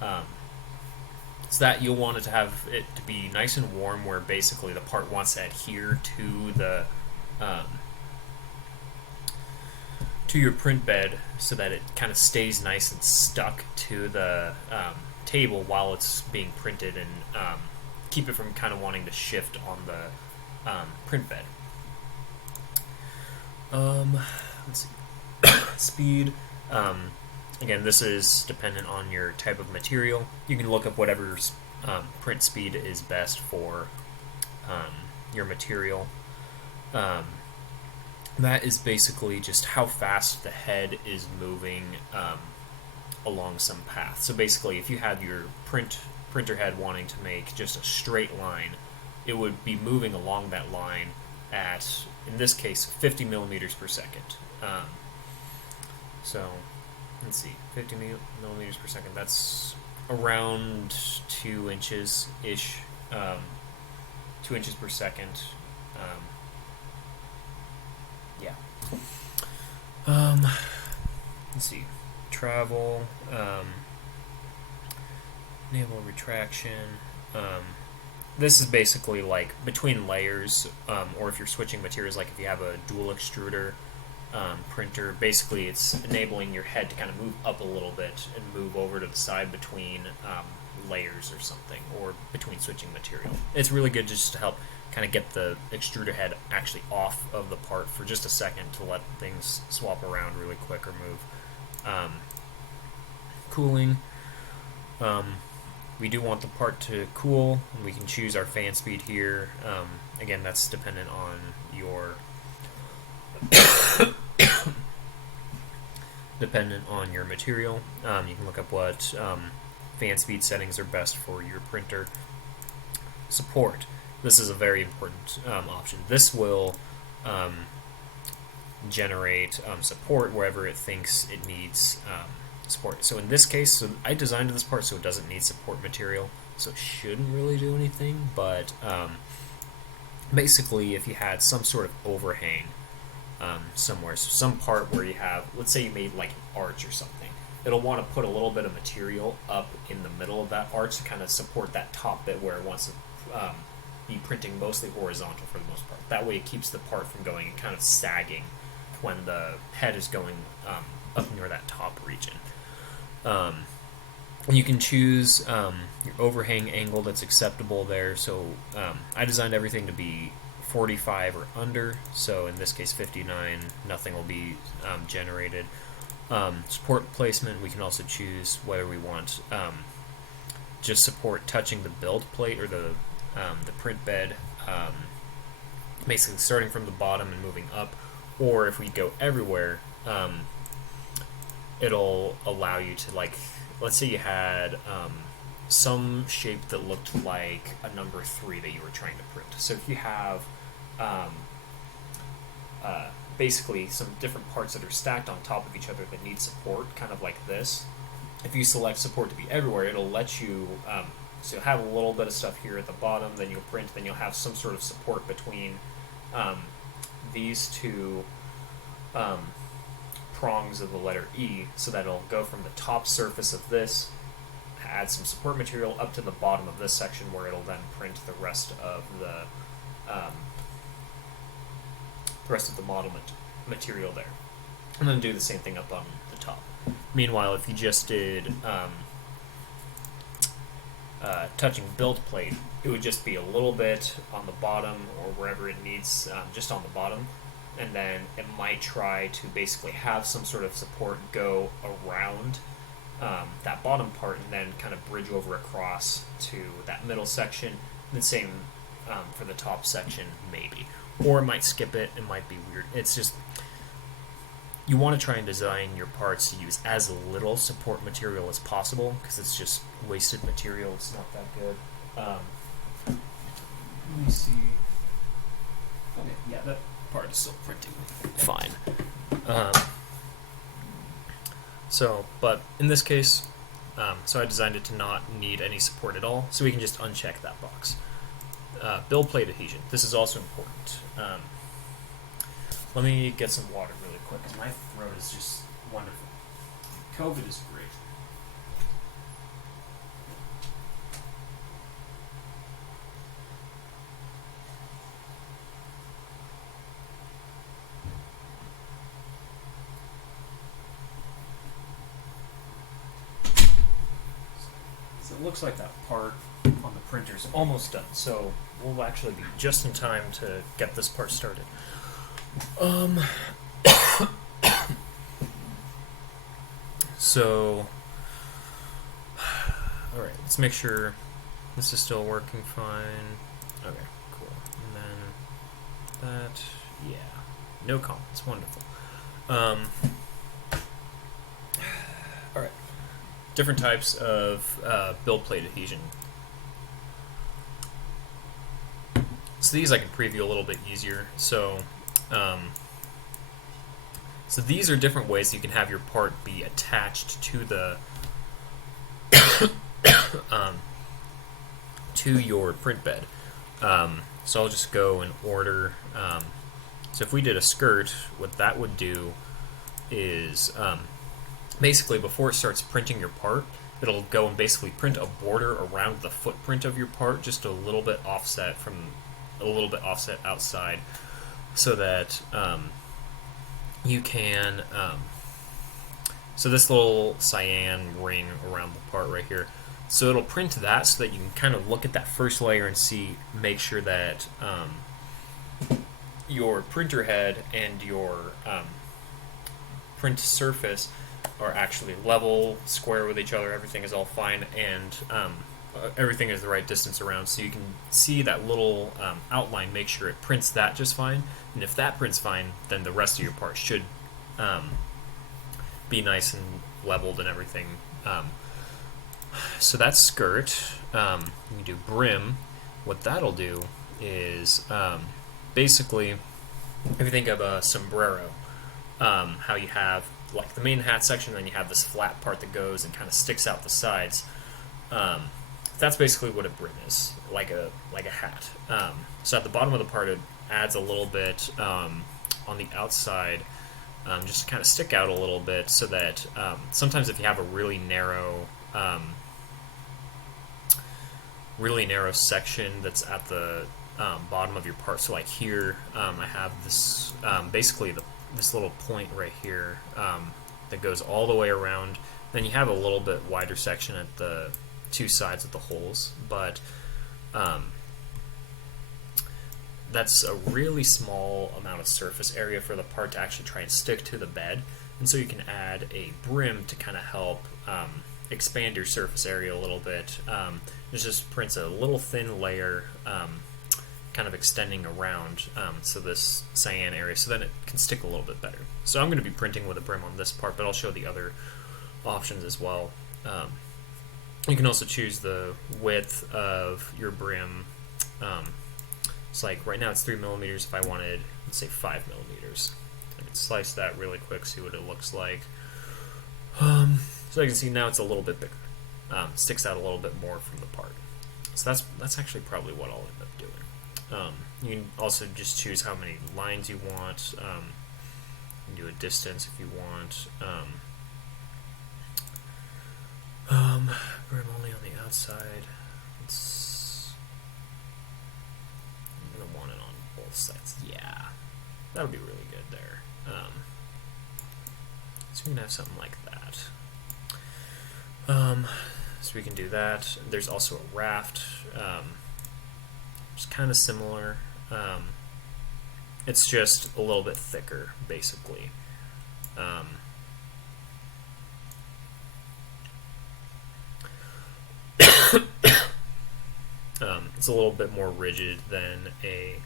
on. So that you'll want it to have it to be nice and warm, where basically the part wants to adhere to the to your print bed, so that it kind of stays nice and stuck to the table while it's being printed, and keep it from kind of wanting to shift on the print bed. Let's see. Speed. Again, this is dependent on your type of material. You can look up whatever print speed is best for your material. That is basically just how fast the head is moving along some path. So basically, if you had your printer head wanting to make just a straight line, it would be moving along that line at, in this case, 50 millimeters per second. So, let's see, 50 millimeters per second, that's around 2 inches-ish, 2 inches per second. Yeah. Let's see, travel, enable retraction. This is basically like between layers, or if you're switching materials, like if you have a dual extruder printer, basically it's enabling your head to kind of move up a little bit and move over to the side between layers or something, or between switching material. It's really good just to help kind of get the extruder head actually off of the part for just a second to let things swap around really quick or move. Cooling. We do want the part to cool, and we can choose our fan speed here. Again, that's dependent on your material. You can look up what fan speed settings are best for your printer. Support. This is a very important option. This will generate support wherever it thinks it needs support. So in this case, so I designed this part so it doesn't need support material, so it shouldn't really do anything, but basically if you had some sort of overhang somewhere, so some part where you have, let's say you made like an arch or something, it'll want to put a little bit of material up in the middle of that arch to kind of support that top bit where it wants to be printing mostly horizontal for the most part. That way it keeps the part from going and kind of sagging when the head is going up near that top region. You can choose your overhang angle that's acceptable there. So I designed everything to be 45 or under. So in this case 59, nothing will be generated. Support placement, we can also choose whether we want just support touching the build plate or the print bed, basically starting from the bottom and moving up, or if we go everywhere, it'll allow you to, like, let's say you had some shape that looked like a number 3 that you were trying to print. So if you have basically some different parts that are stacked on top of each other that need support, kind of like this. If you select support to be everywhere, it'll let you, so you'll have a little bit of stuff here at the bottom, then you'll print, then you'll have some sort of support between these two prongs of the letter E, so that it'll go from the top surface of this, add some support material up to the bottom of this section, where it'll then print the rest of the model material there, and then do the same thing up on the top. Meanwhile, if you just did touching build plate, it would just be a little bit on the bottom or wherever it needs, just on the bottom, and then it might try to basically have some sort of support go around that bottom part and then kind of bridge over across to that middle section. And the same for the top section, maybe. Or it might skip it, it might be weird. It's just, you want to try and design your parts to use as little support material as possible, because it's just wasted material. It's not that good. Let me see. Okay, yeah, that part is still printing fine. But in this case, so I designed it to not need any support at all, so we can just uncheck that box. Build plate adhesion. This is also important. Let me get some water really quick, because my throat is just wonderful. COVID is great. So it looks like that part on the printer is almost done, so we'll actually be just in time to get this part started. So, alright, let's make sure this is still working fine. Okay, cool. And then that, yeah, no comments, wonderful. Alright, different types of build plate adhesion. So these I can preview a little bit easier. So these are different ways you can have your part be attached to the to your print bed. So I'll just go in order. So if we did a skirt, what that would do is basically before it starts printing your part, it'll go and basically print a border around the footprint of your part, just a little bit offset outside, so that you can so this little cyan ring around the part right here, so it'll print that so that you can kind of look at that first layer and make sure that your printer head and your print surface are actually level, square with each other, everything is all fine, and everything is the right distance around, so you can see that little outline, make sure it prints that just fine, and if that prints fine, then the rest of your part should be nice and leveled and everything. So that's skirt. You do brim. What that'll do is basically, if you think of a sombrero, how you have like the main hat section, then you have this flat part that goes and kind of sticks out the sides. That's basically what a brim is, like a hat. So at the bottom of the part, it adds a little bit on the outside, just to kind of stick out a little bit, so that sometimes if you have a really narrow section that's at the bottom of your part, so like here, I have this basically this little point right here that goes all the way around. Then you have a little bit wider section at the two sides of the holes, but that's a really small amount of surface area for the part to actually try and stick to the bed, and so you can add a brim to kind of help expand your surface area a little bit. It just prints a little thin layer kind of extending around so this cyan area, so then it can stick a little bit better. So I'm going to be printing with a brim on this part, but I'll show the other options as well. You can also choose the width of your brim. It's like right now it's 3 millimeters. If I wanted, let's say 5 millimeters, I can slice that really quick, see what it looks like. So you can see now it's a little bit bigger. Sticks out a little bit more from the part. So that's actually probably what I'll end up doing. You can also just choose how many lines you want. You can do a distance if you want. Brim only on the outside. I'm gonna want it on both sides. Yeah, that'll be really good there. So we can have something like that. So we can do that. There's also a raft. It's kind of similar. It's just a little bit thicker, basically. It's a little bit more rigid than a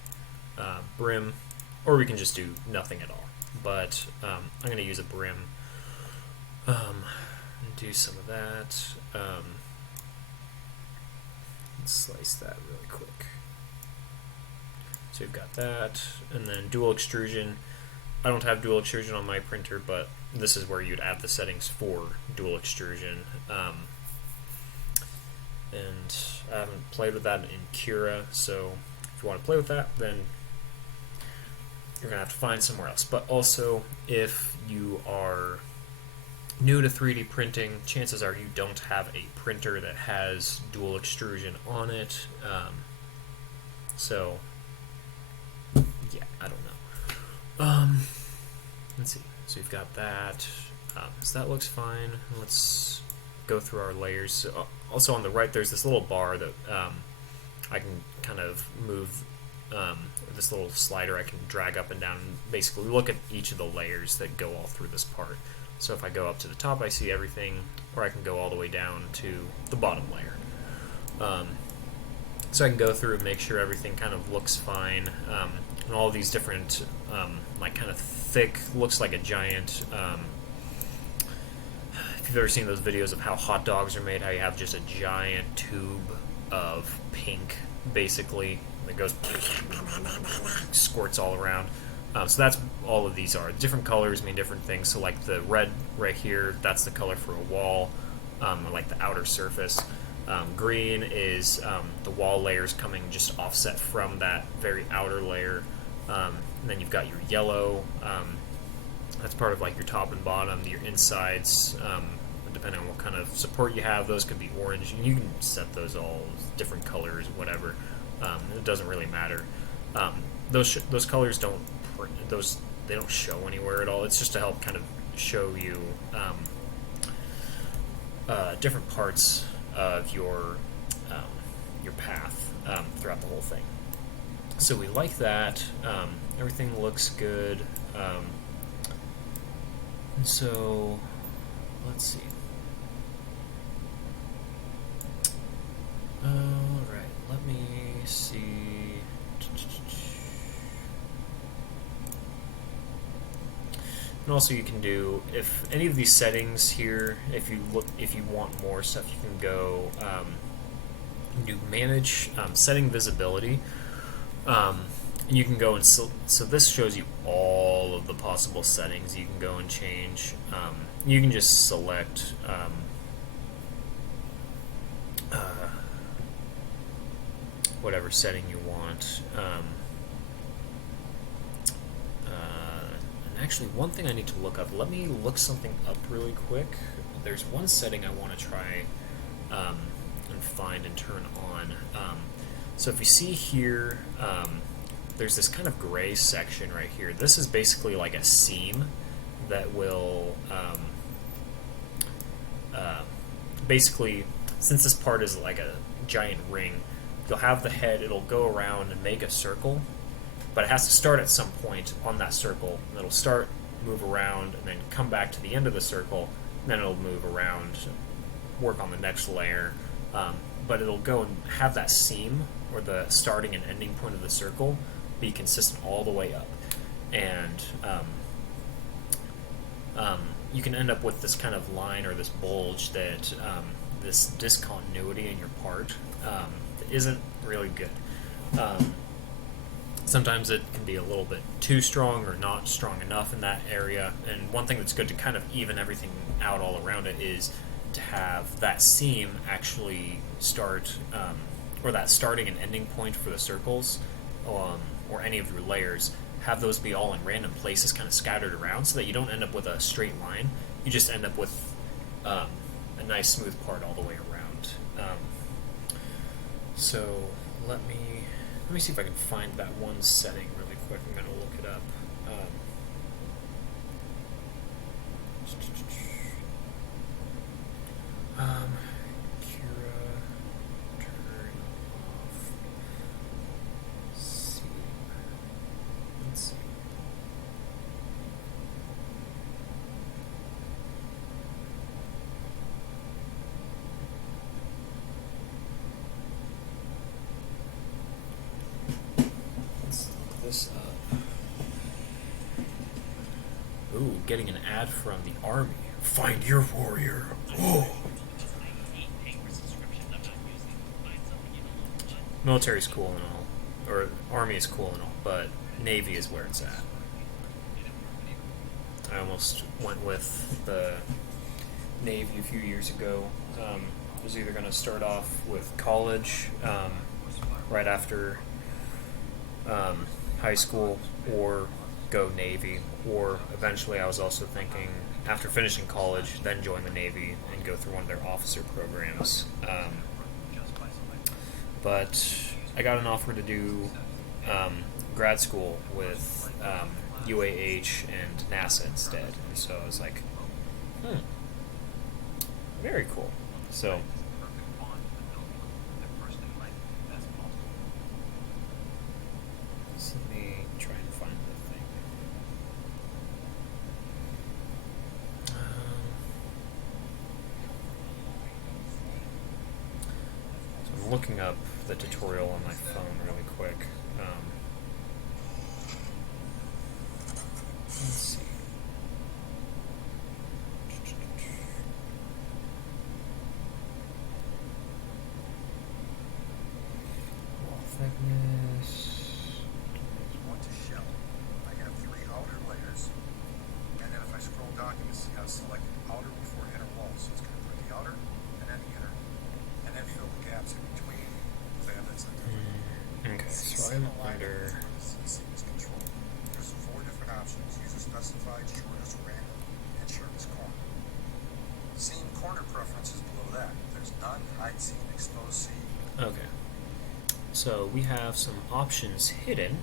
brim, or we can just do nothing at all. But I'm going to use a brim. Do some of that. Let's slice that really quick. So we've got that, and then dual extrusion. I don't have dual extrusion on my printer, but this is where you'd add the settings for dual extrusion. And I haven't played with that in Cura, so if you want to play with that, then you're going to have to find somewhere else. But also, if you are new to 3D printing, chances are you don't have a printer that has dual extrusion on it. So, yeah, I don't know. Let's see. So we've got that. So that looks fine. Let's go through our layers. So, also on the right, there's this little bar that I can kind of move. This little slider I can drag up and down and basically look at each of the layers that go all through this part. So if I go up to the top, I see everything, or I can go all the way down to the bottom layer. So I can go through and make sure everything kind of looks fine. And all these different, like kind of thick, looks like a giant. If you've ever seen those videos of how hot dogs are made, how you have just a giant tube of pink, basically, that goes squirts all around. So that's all of these are. Different colors mean different things. So like the red right here, that's the color for a wall, like the outer surface. Green is the wall layers coming just offset from that very outer layer. And then you've got your yellow. That's part of like your top and bottom, your insides. Depending on what kind of support you have, those could be orange. You can set those all different colors, whatever. It doesn't really matter. Those colors don't they don't show anywhere at all. It's just to help kind of show you different parts of your path throughout the whole thing. So we like that. Everything looks good. And so let's see. Alright, let me see. And also you can do, if any of these settings here, if you want more stuff, you can go do manage setting visibility. And you can go and so this shows you all of the possible settings you can go and change. You can just select whatever setting you want. And actually, one thing I need to look up. Let me look something up really quick. There's one setting I want to try and find and turn on. So if you see here, there's this kind of gray section right here. This is basically like a seam that will basically, since this part is like a giant ring, you'll have the head, it'll go around and make a circle, but it has to start at some point on that circle. And it'll start, move around, and then come back to the end of the circle, and then it'll move around, work on the next layer. But it'll go and have that seam, or the starting and ending point of the circle, be consistent all the way up. And you can end up with this kind of line or this bulge that this discontinuity in your part that isn't really good. sometimes it can be a little bit too strong or not strong enough in that area. And one thing that's good to kind of even everything out all around it is to have that seam actually start, or that starting and ending point for the circles, or any of your layers, have those be all in random places, kind of scattered around, so that you don't end up with a straight line. You just end up with a nice smooth part all the way around. So let me see if I can find that one setting really quick. I'm going to look it up. Cura, turn off seam. Let's see. Let's look this up. Ooh, getting an ad from the Army. Find your warrior. Oh. Military's cool and all, or Army is cool and all, but Navy is where it's at. I almost went with the Navy a few years ago. I was either going to start off with college right after high school, or go Navy, or eventually I was also thinking after finishing college then join the Navy and go through one of their officer programs. But I got an offer to do grad school with UAH and NASA instead, and so I was like, very cool. So let me try and find the thing. So I'm looking up the tutorial on my phone really quick. Let's see. Wall thickness. Want to shell. I have 3 outer layers, and then if I scroll down, you can see I've selected outer before inner wall. So it's going to put the outer and then the inner, and then fill the gaps in between. So I have that set. Okay, so I'm under. There's 4 different options: user specified, shortest random, and sharpest corner. Seam corner preference is below that. There's none, hide seam, exposed seam. Okay. So we have some options hidden,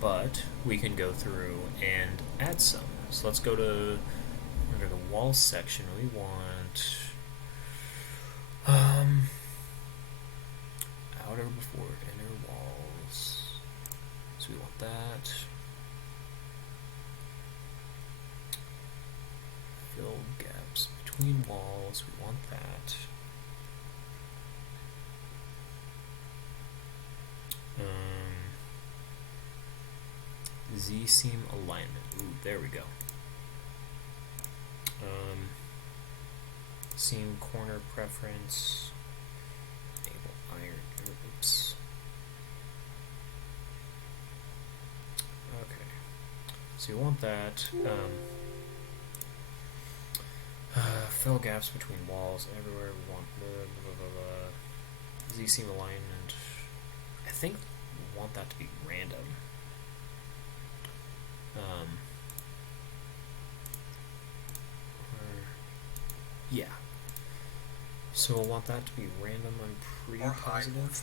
but we can go through and add some. So let's go to under the walls section. We want outer before inner walls. So we want that. Fill gaps between walls. We want that. Z-seam alignment. Ooh, there we go. Seam corner preference. Enable iron. Oops. Okay. So you want that. Fill gaps between walls everywhere. We want the Z-seam alignment. I think we want that to be random. Yeah. So we'll want that to be random. I'm pretty positive. To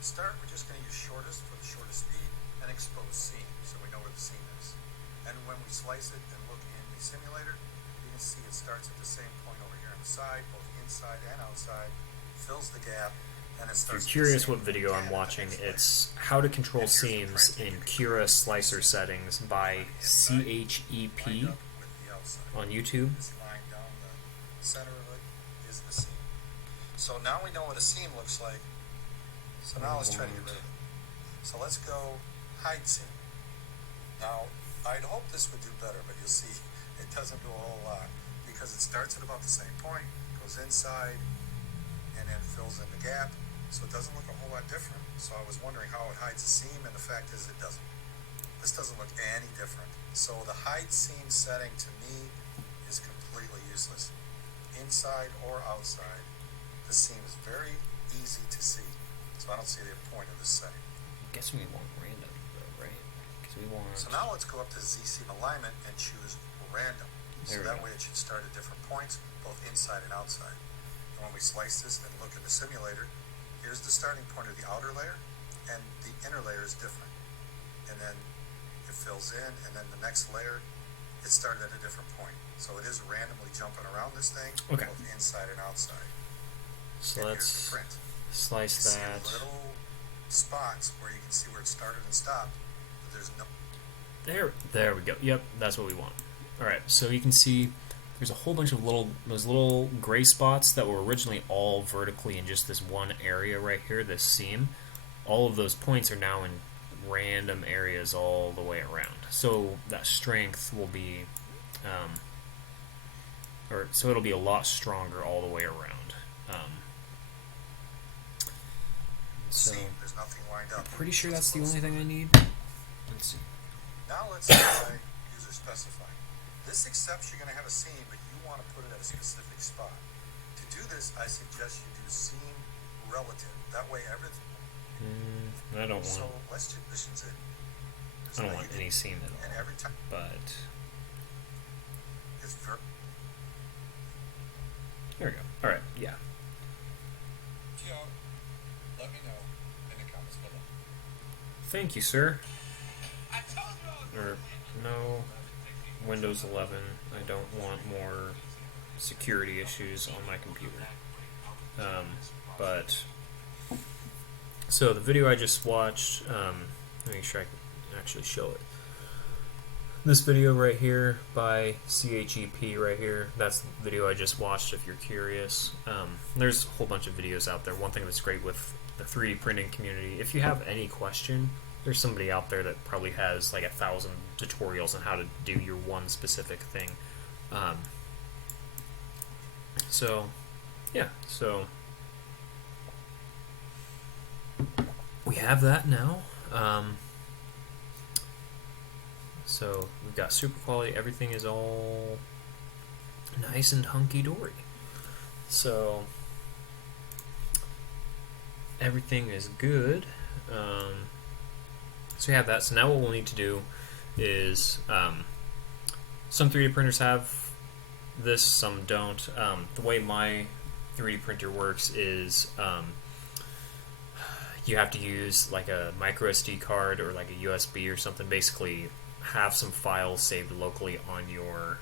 start, we're just going to use shortest for the shortest speed and exposed seam, so we know where the seam is. And when we slice it and look in the simulator, you can see it starts at the same point over here on the side, both inside and outside, fills the gap. If you're curious what video I'm watching, it's How to Control Seams in Cura Slicer Settings by CHEP on YouTube. This line down the center of it is the seam. So now we know what a seam looks like. So now let's try to get rid of it. So let's go hide seam. Now, I'd hope this would do better, but you'll see it doesn't do a whole lot because it starts at about the same point, goes inside, and then fills in the gap. So it doesn't look a whole lot different. So I was wondering how it hides a seam, and the fact is it doesn't. This doesn't look any different. So the hide seam setting to me is completely useless. Inside or outside, the seam is very easy to see. So I don't see the point of this setting. I guess we want random though, right? Because we want. So now let's go up to Z-seam alignment and choose random. So that way it should start at different points, both inside and outside. And when we slice this and look in the simulator, here's the starting point of the outer layer, and the inner layer is different. And then it fills in, and then the next layer, it started at a different point. So it is randomly jumping around this thing, Okay. both inside and outside. So And let's here's the print. slice You see that. little spots where you can see where it started and stopped, but there's no. There we go. Yep, that's what we want. All right, so you can see there's a whole bunch of those little gray spots that were originally all vertically in just this one area right here, this seam. All of those points are now in random areas all the way around. So that strength will be, so it'll be a lot stronger all the way around. So See, there's nothing lined up. I'm pretty sure that's the only thing I need. Let's see. Now let's try user specify. This accepts you're going to have a seam, but you want to put it at a specific spot. To do this, I suggest you do seam relative. That way everything. I don't So want. let's do missions in. I don't want any seam at And all. every time But it's very. there we go. All right. Yeah. Joe, let me know in the comments below. Thank you, sir. Or no. Windows 11. I don't want more security issues on my computer. But so the video I just watched, let me make sure I can actually show it. This video right here by CHEP right here, that's the video I just watched if you're curious. There's a whole bunch of videos out there. One thing that's great with the 3D printing community, if you have any question, there's somebody out there that probably has like 1,000 tutorials on how to do your one specific thing. So we have that now. So we've got super quality. Everything is all nice and hunky-dory. So everything is good. So we have that. So now what we'll need to do is some 3D printers have this, some don't. The way my 3D printer works is you have to use like a micro SD card or like a USB or something. Basically, have some files saved locally on your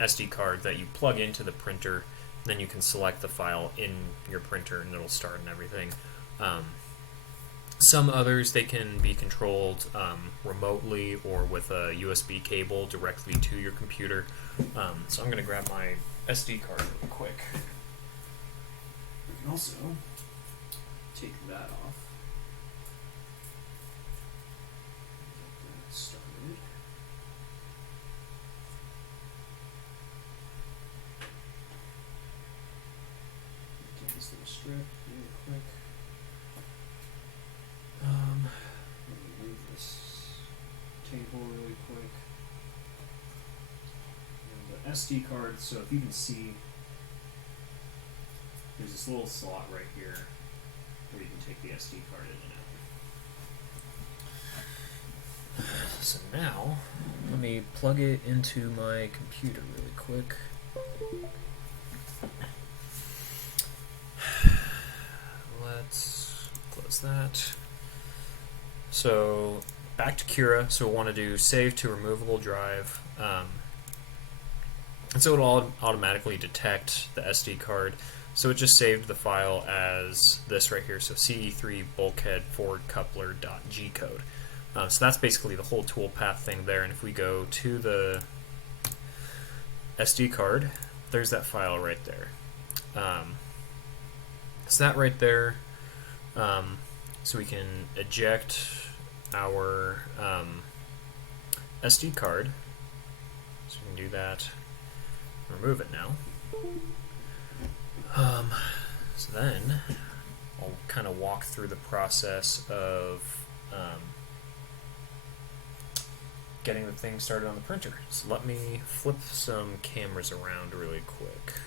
SD card that you plug into the printer. Then you can select the file in your printer and it'll start and everything. Some others, they can be controlled remotely or with a USB cable directly to your computer. So I'm going to grab my SD card really quick. We can also take that off. Get that started. Get this little strip really quick. Let me move this table really quick. And the SD card, so if you can see, there's this little slot right here where you can take the SD card in and out. So now, let me plug it into my computer really quick. Let's close that. So back to Cura. So we'll want to do save to removable drive. And so it'll automatically detect the SD card. So it just saved the file as this right here. So CE3 bulkhead forward coupler .g code. So that's basically the whole toolpath thing there. And if we go to the SD card, there's that file right there. So that right there. So we can eject our SD card. So we can do that. Remove it now. So then I'll kind of walk through the process of getting the thing started on the printer. So let me flip some cameras around really quick.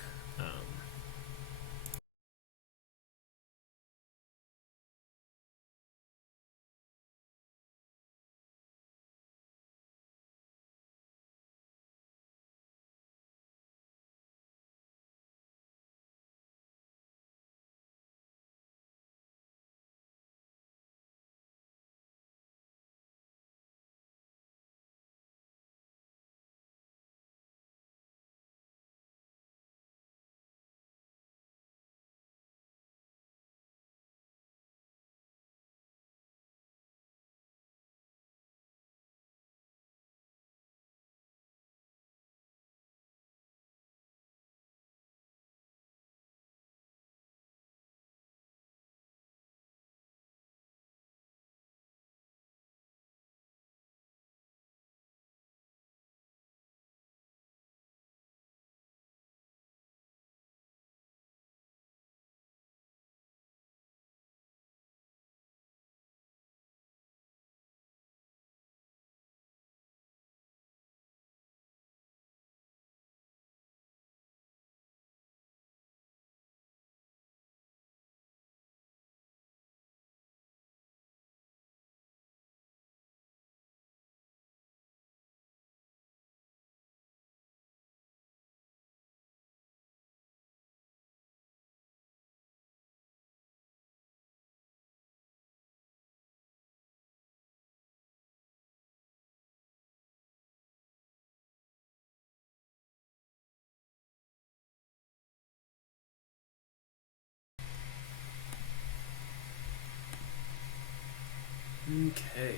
Okay,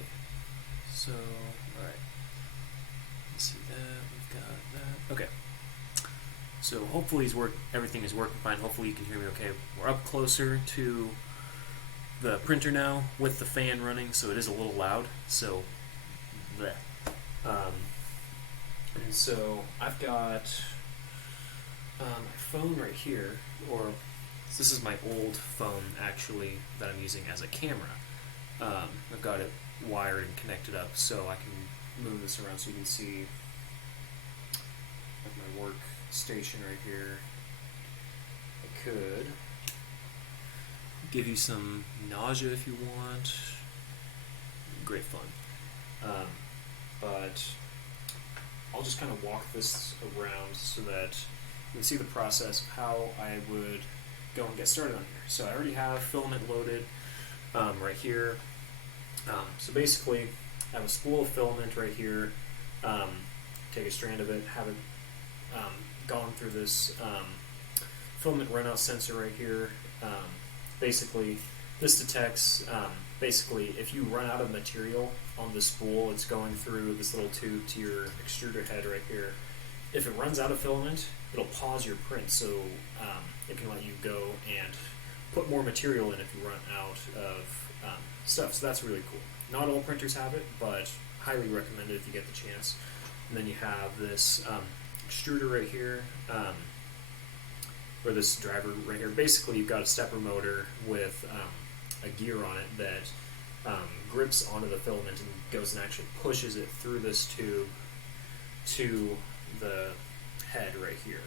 so, alright, let's see that, we've got that, okay. So hopefully everything is working fine, hopefully you can hear me okay. We're up closer to the printer now with the fan running, so it is a little loud, so, bleh. And so I've got my phone right here, or this is my old phone actually that I'm using as a camera. I've got it wired and connected up so I can move this around so you can see like my workstation right here. I could give you some nausea if you want. Great fun. But I'll just kind of walk this around so that you can see the process of how I would go and get started on here. So I already have filament loaded right here. So basically, I have a spool of filament right here. Take a strand of it, have it gone through this filament runout sensor right here. Basically, this detects basically if you run out of material on the spool, it's going through this little tube to your extruder head right here. If it runs out of filament, it'll pause your print, so it can let you go and put more material in if you run out of stuff. So that's really cool. Not all printers have it, but highly recommended if you get the chance. And then you have this extruder right here, or this driver right here. Basically, you've got a stepper motor with a gear on it that grips onto the filament and goes and actually pushes it through this tube to the head right here.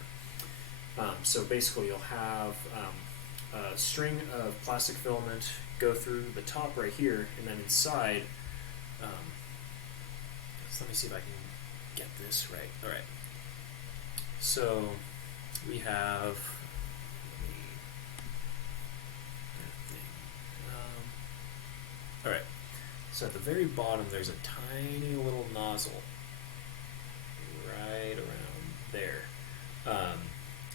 So basically, you'll have a string of plastic filament go through the top right here, and then inside, so let me see if I can get this right. Alright, so we have, alright, so at the very bottom there's a tiny little nozzle right around there.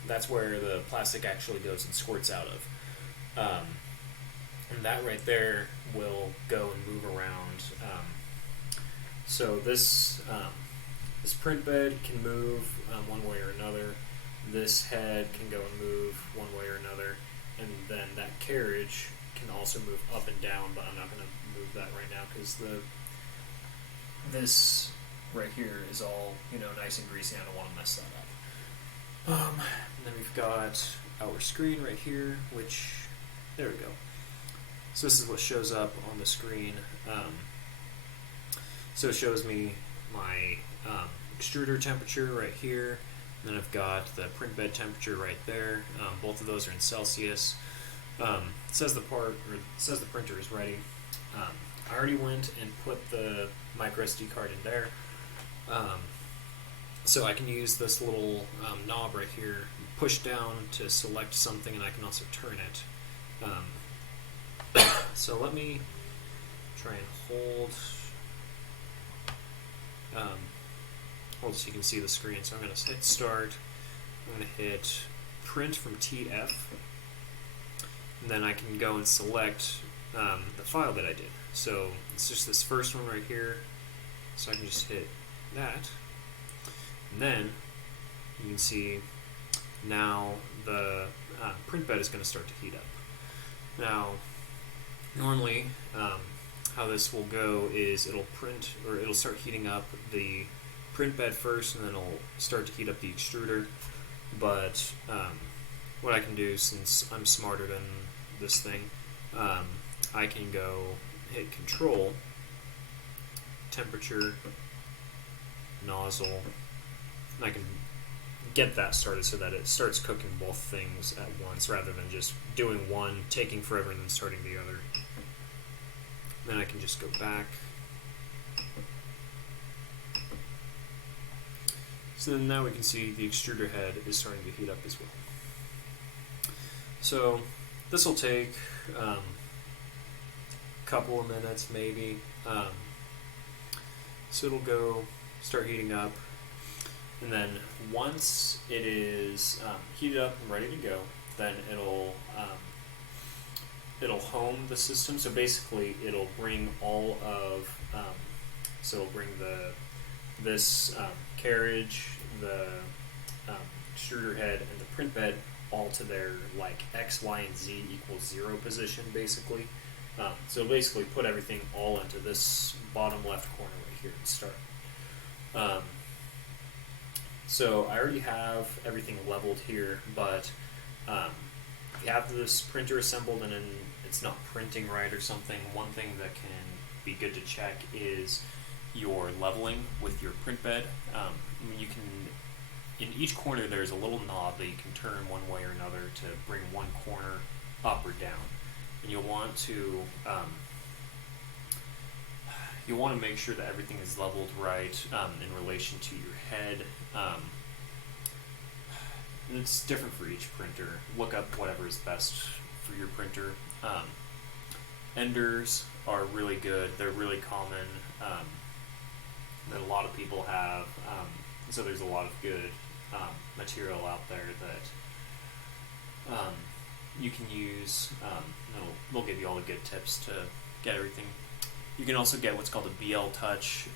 That's where the plastic actually goes and squirts out of. And that right there will go and move around. So this this print bed can move one way or another. This head can go and move one way or another, and then that carriage can also move up and down. But I'm not going to move that right now because this right here is all nice and greasy. I don't want to mess that up. And then we've got our screen right here, which there we go. So this is what shows up on the screen. So it shows me my extruder temperature right here. And then I've got the print bed temperature right there. Both of those are in Celsius. It says the printer is ready. I already went and put the micro SD card in there. So I can use this little knob right here, push down to select something, and I can also turn it. So let me try and hold so you can see the screen. So I'm going to hit start. I'm going to hit print from TF, and then I can go and select the file that I did. So it's just this first one right here. So I can just hit that, and then you can see now the print bed is going to start to heat up. Now, normally, how this will go is it'll start heating up the print bed first, and then it'll start to heat up the extruder. But what I can do, since I'm smarter than this thing, I can go hit Control, Temperature, Nozzle, and I can get that started so that it starts cooking both things at once rather than just doing one, taking forever, and then starting the other. Then I can just go back. So then now we can see the extruder head is starting to heat up as well. So this will take a couple of minutes maybe. So it'll start heating up, and then once it is heated up and ready to go, then it'll home the system. So basically, it'll bring all of it'll bring this carriage, the extruder head, and the print bed all to their like X, Y, and Z equals 0 position, basically. So basically, put everything all into this bottom left corner right here to start. So I already have everything leveled here, but if you have this printer assembled and it's not printing right or something, one thing that can be good to check is your leveling with your print bed. You can, in each corner there's a little knob that you can turn one way or another to bring one corner up or down. And you'll want to make sure that everything is leveled right in relation to your head. And it's different for each printer. Look up whatever is best for your printer. Enders are really good. They're really common. That a lot of people have. So there's a lot of good material out there that you can use. They'll give you all the good tips to get everything. You can also get what's called a BL Touch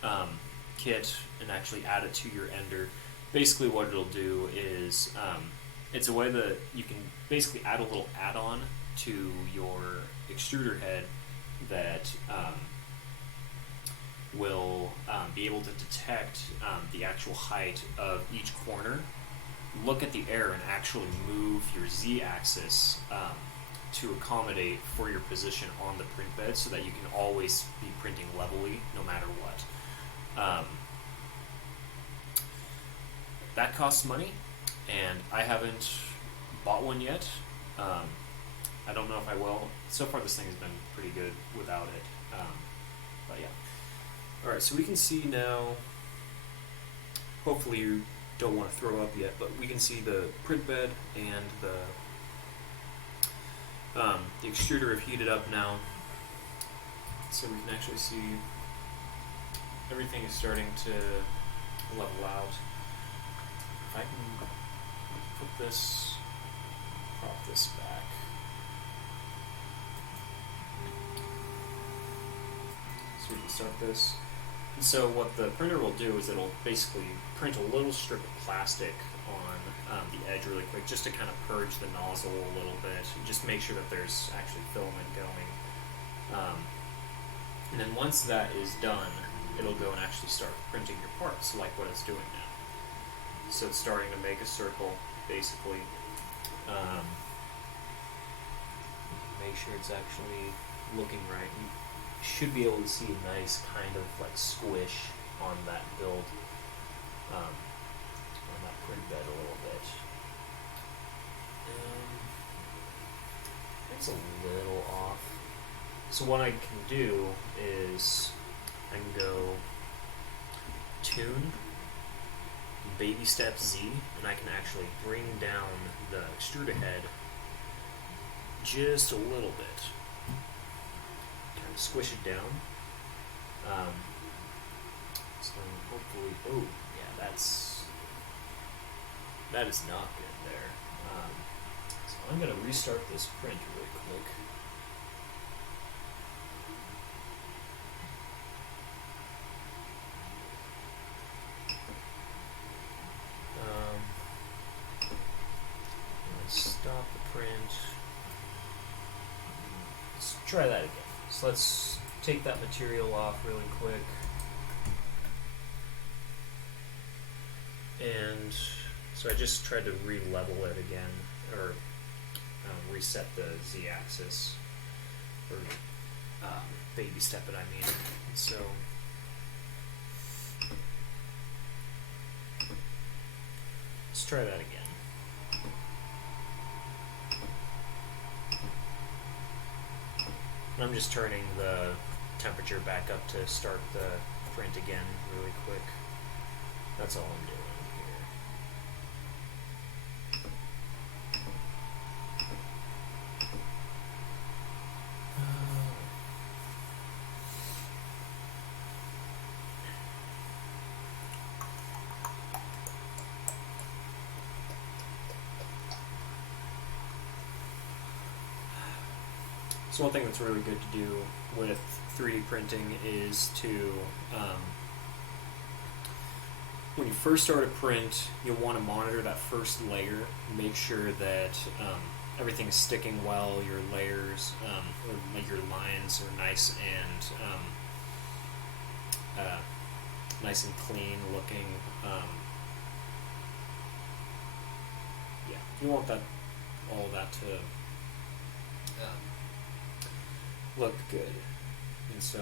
kit and actually add it to your ender. Basically what it'll do is it's a way that you can basically add a little add-on to your extruder head that will be able to detect the actual height of each corner, look at the error, and actually move your z-axis to accommodate for your position on the print bed so that you can always be printing levelly no matter what. That costs money, and I haven't bought one yet. I don't know if I will. So far this thing has been pretty good without it. But yeah. Alright, so we can see now, hopefully you don't want to throw up yet, but we can see the print bed and the extruder have heated up now. So we can actually see everything is starting to level out. If I can put this, prop this back. So we can start this. And so what the printer will do is it'll basically print a little strip of plastic on the edge really quick, just to kind of purge the nozzle a little bit, and just make sure that there's actually filament going. And then once that is done, it'll go and actually start printing your parts, like what it's doing now. So it's starting to make a circle, basically. Make sure it's actually looking right, you should be able to see a nice kind of like squish on that build, on that print bed a little bit. It's a little off. So what I can do is I can go tune baby step Z, and I can actually bring down the extruder head just a little bit. Kind of squish it down. So hopefully, oh yeah, that is not good there. So I'm gonna restart this print really quick. Stop the print. Let's try that again. So let's take that material off really quick. And so I just tried to re-level it again, or reset the z-axis, or baby step it, I mean. So let's try that again. I'm just turning the temperature back up to start the print again really quick. That's all I'm doing So one thing that's really good to do with 3D printing is to, when you first start a print, you'll want to monitor that first layer, make sure that everything's sticking well, your layers, or like your lines are nice and clean looking. Yeah, you want all that to look good, and so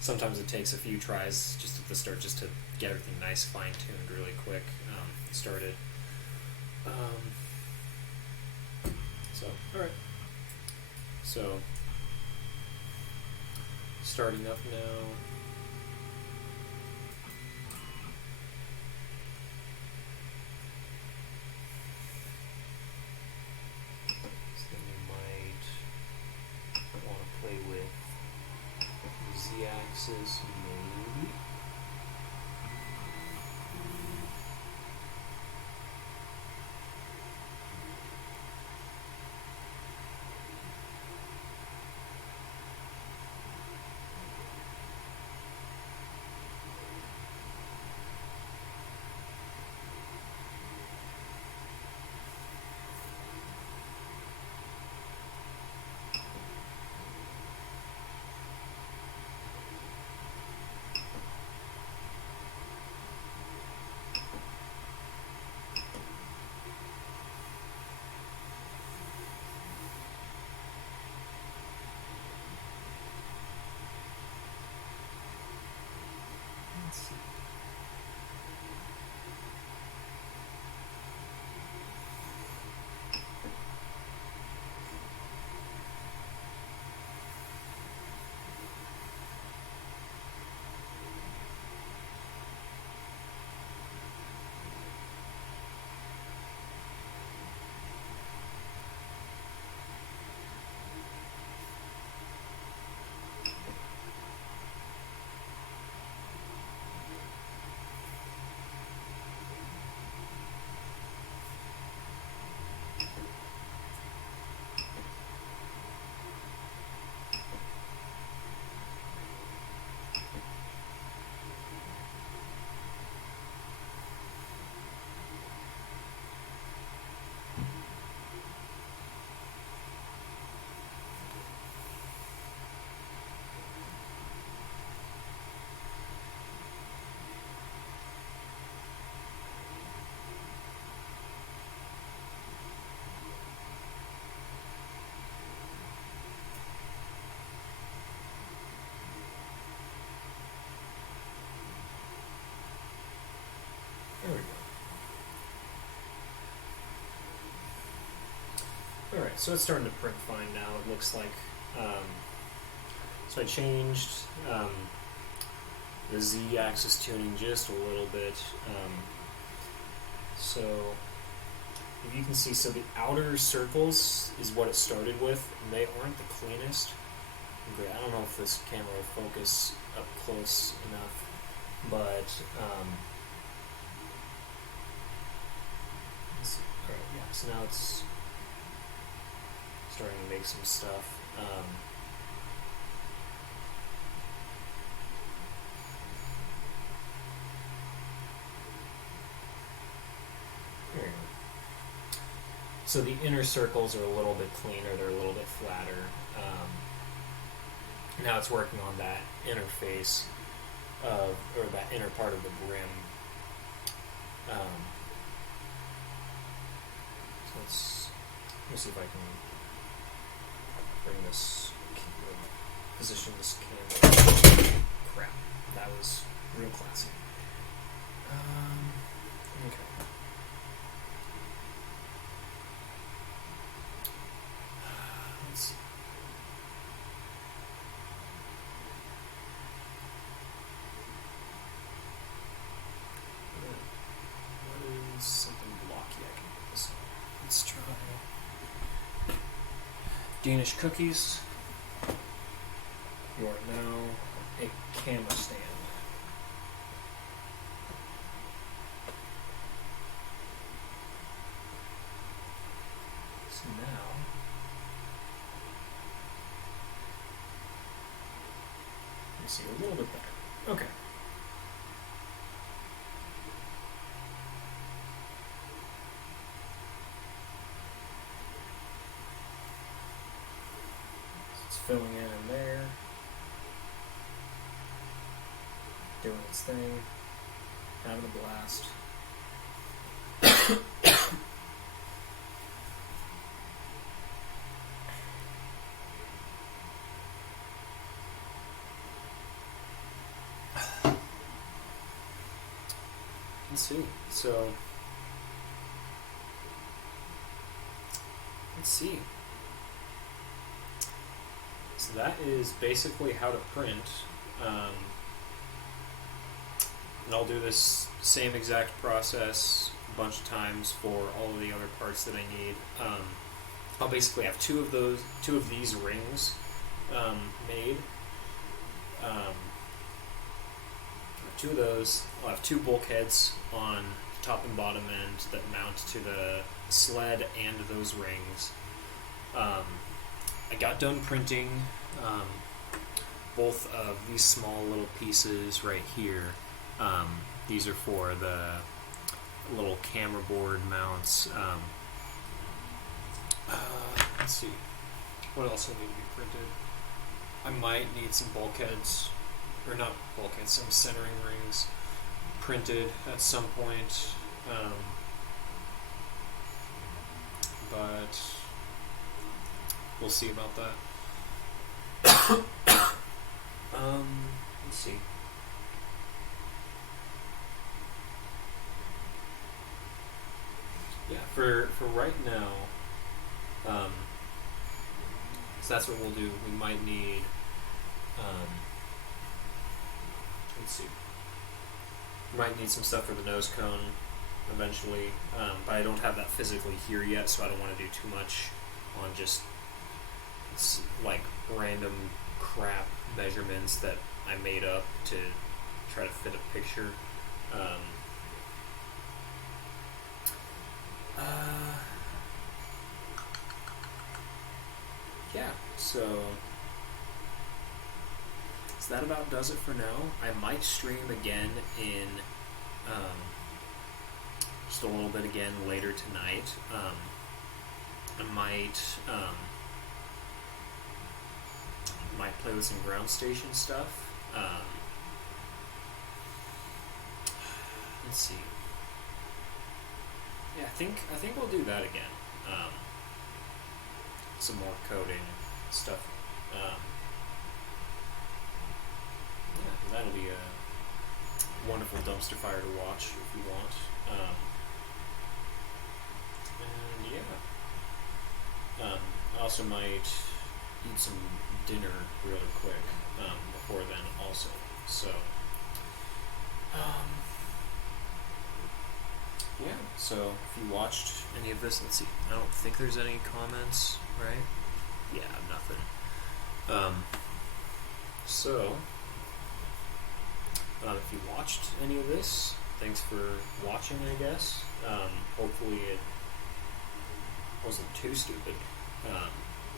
sometimes it takes a few tries just at the start just to get everything nice, fine-tuned really quick, started. So, alright. So, starting up now. Play with z-axis maybe. Let's see. so it's starting to print fine now, it looks like. So I changed the z-axis tuning just a little bit. So if you can see, so the outer circles is what it started with, and they aren't the cleanest. Okay, I don't know if this camera will focus up close enough, but alright, yeah, so now it's starting to make some stuff. So the inner circles are a little bit cleaner, they're a little bit flatter. Now it's working on that interface of, or that inner part of the brim. So let me see if I can bring this, position this camera. Crap, that was real classy. Okay. Let's see. What is something blocky I can put this on? Let's try Danish cookies. You are now a camera stand. So now you see a little bit better. Okay. It's filling in there, doing its thing, having a blast. Let's see. So let's see. So that is basically how to print. And I'll do this same exact process a bunch of times for all of the other parts that I need. I'll basically have two of these rings made. Two of those. I'll have two bulkheads on the top and bottom end that mount to the sled and those rings. I got done printing both of these small little pieces right here. These are for the little camera board mounts. Let's see. What else will need to be printed? I might need some bulkheads, or not bulkheads, some centering rings printed at some point. But we'll see about that. Let's see. Yeah, for right now, so that's what we'll do. We might need, let's see. We might need some stuff for the nose cone eventually, but I don't have that physically here yet, so I don't want to do too much on just like random crap measurements that I made up to try to fit a picture. Yeah, so that about does it for now. I might stream again in just a little bit again later tonight. I might play with some ground station stuff. Let's see. Yeah, I think we'll do that again. Some more coding stuff. Yeah, that'll be a wonderful dumpster fire to watch if you want. And yeah. I also might eat some dinner really quick before then also. So, yeah, so if you watched any of this, let's see, I don't think there's any comments, right? Yeah, nothing. So, if you watched any of this, thanks for watching, I guess. Hopefully it wasn't too stupid.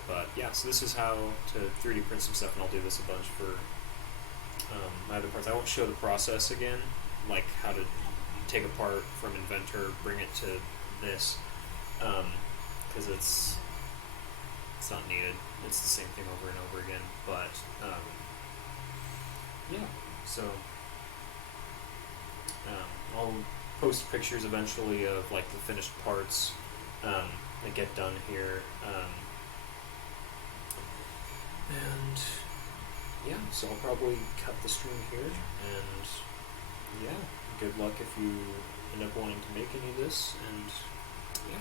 But yeah, so this is how to 3D print some stuff, and I'll do this a bunch for my other parts. I won't show the process again, like how to take apart from Inventor, bring it to this, because it's not needed. It's the same thing over and over again. But yeah, so I'll post pictures eventually of like the finished parts that get done here, and yeah, so I'll probably cut the stream here, and yeah, good luck if you end up wanting to make any of this, and yeah.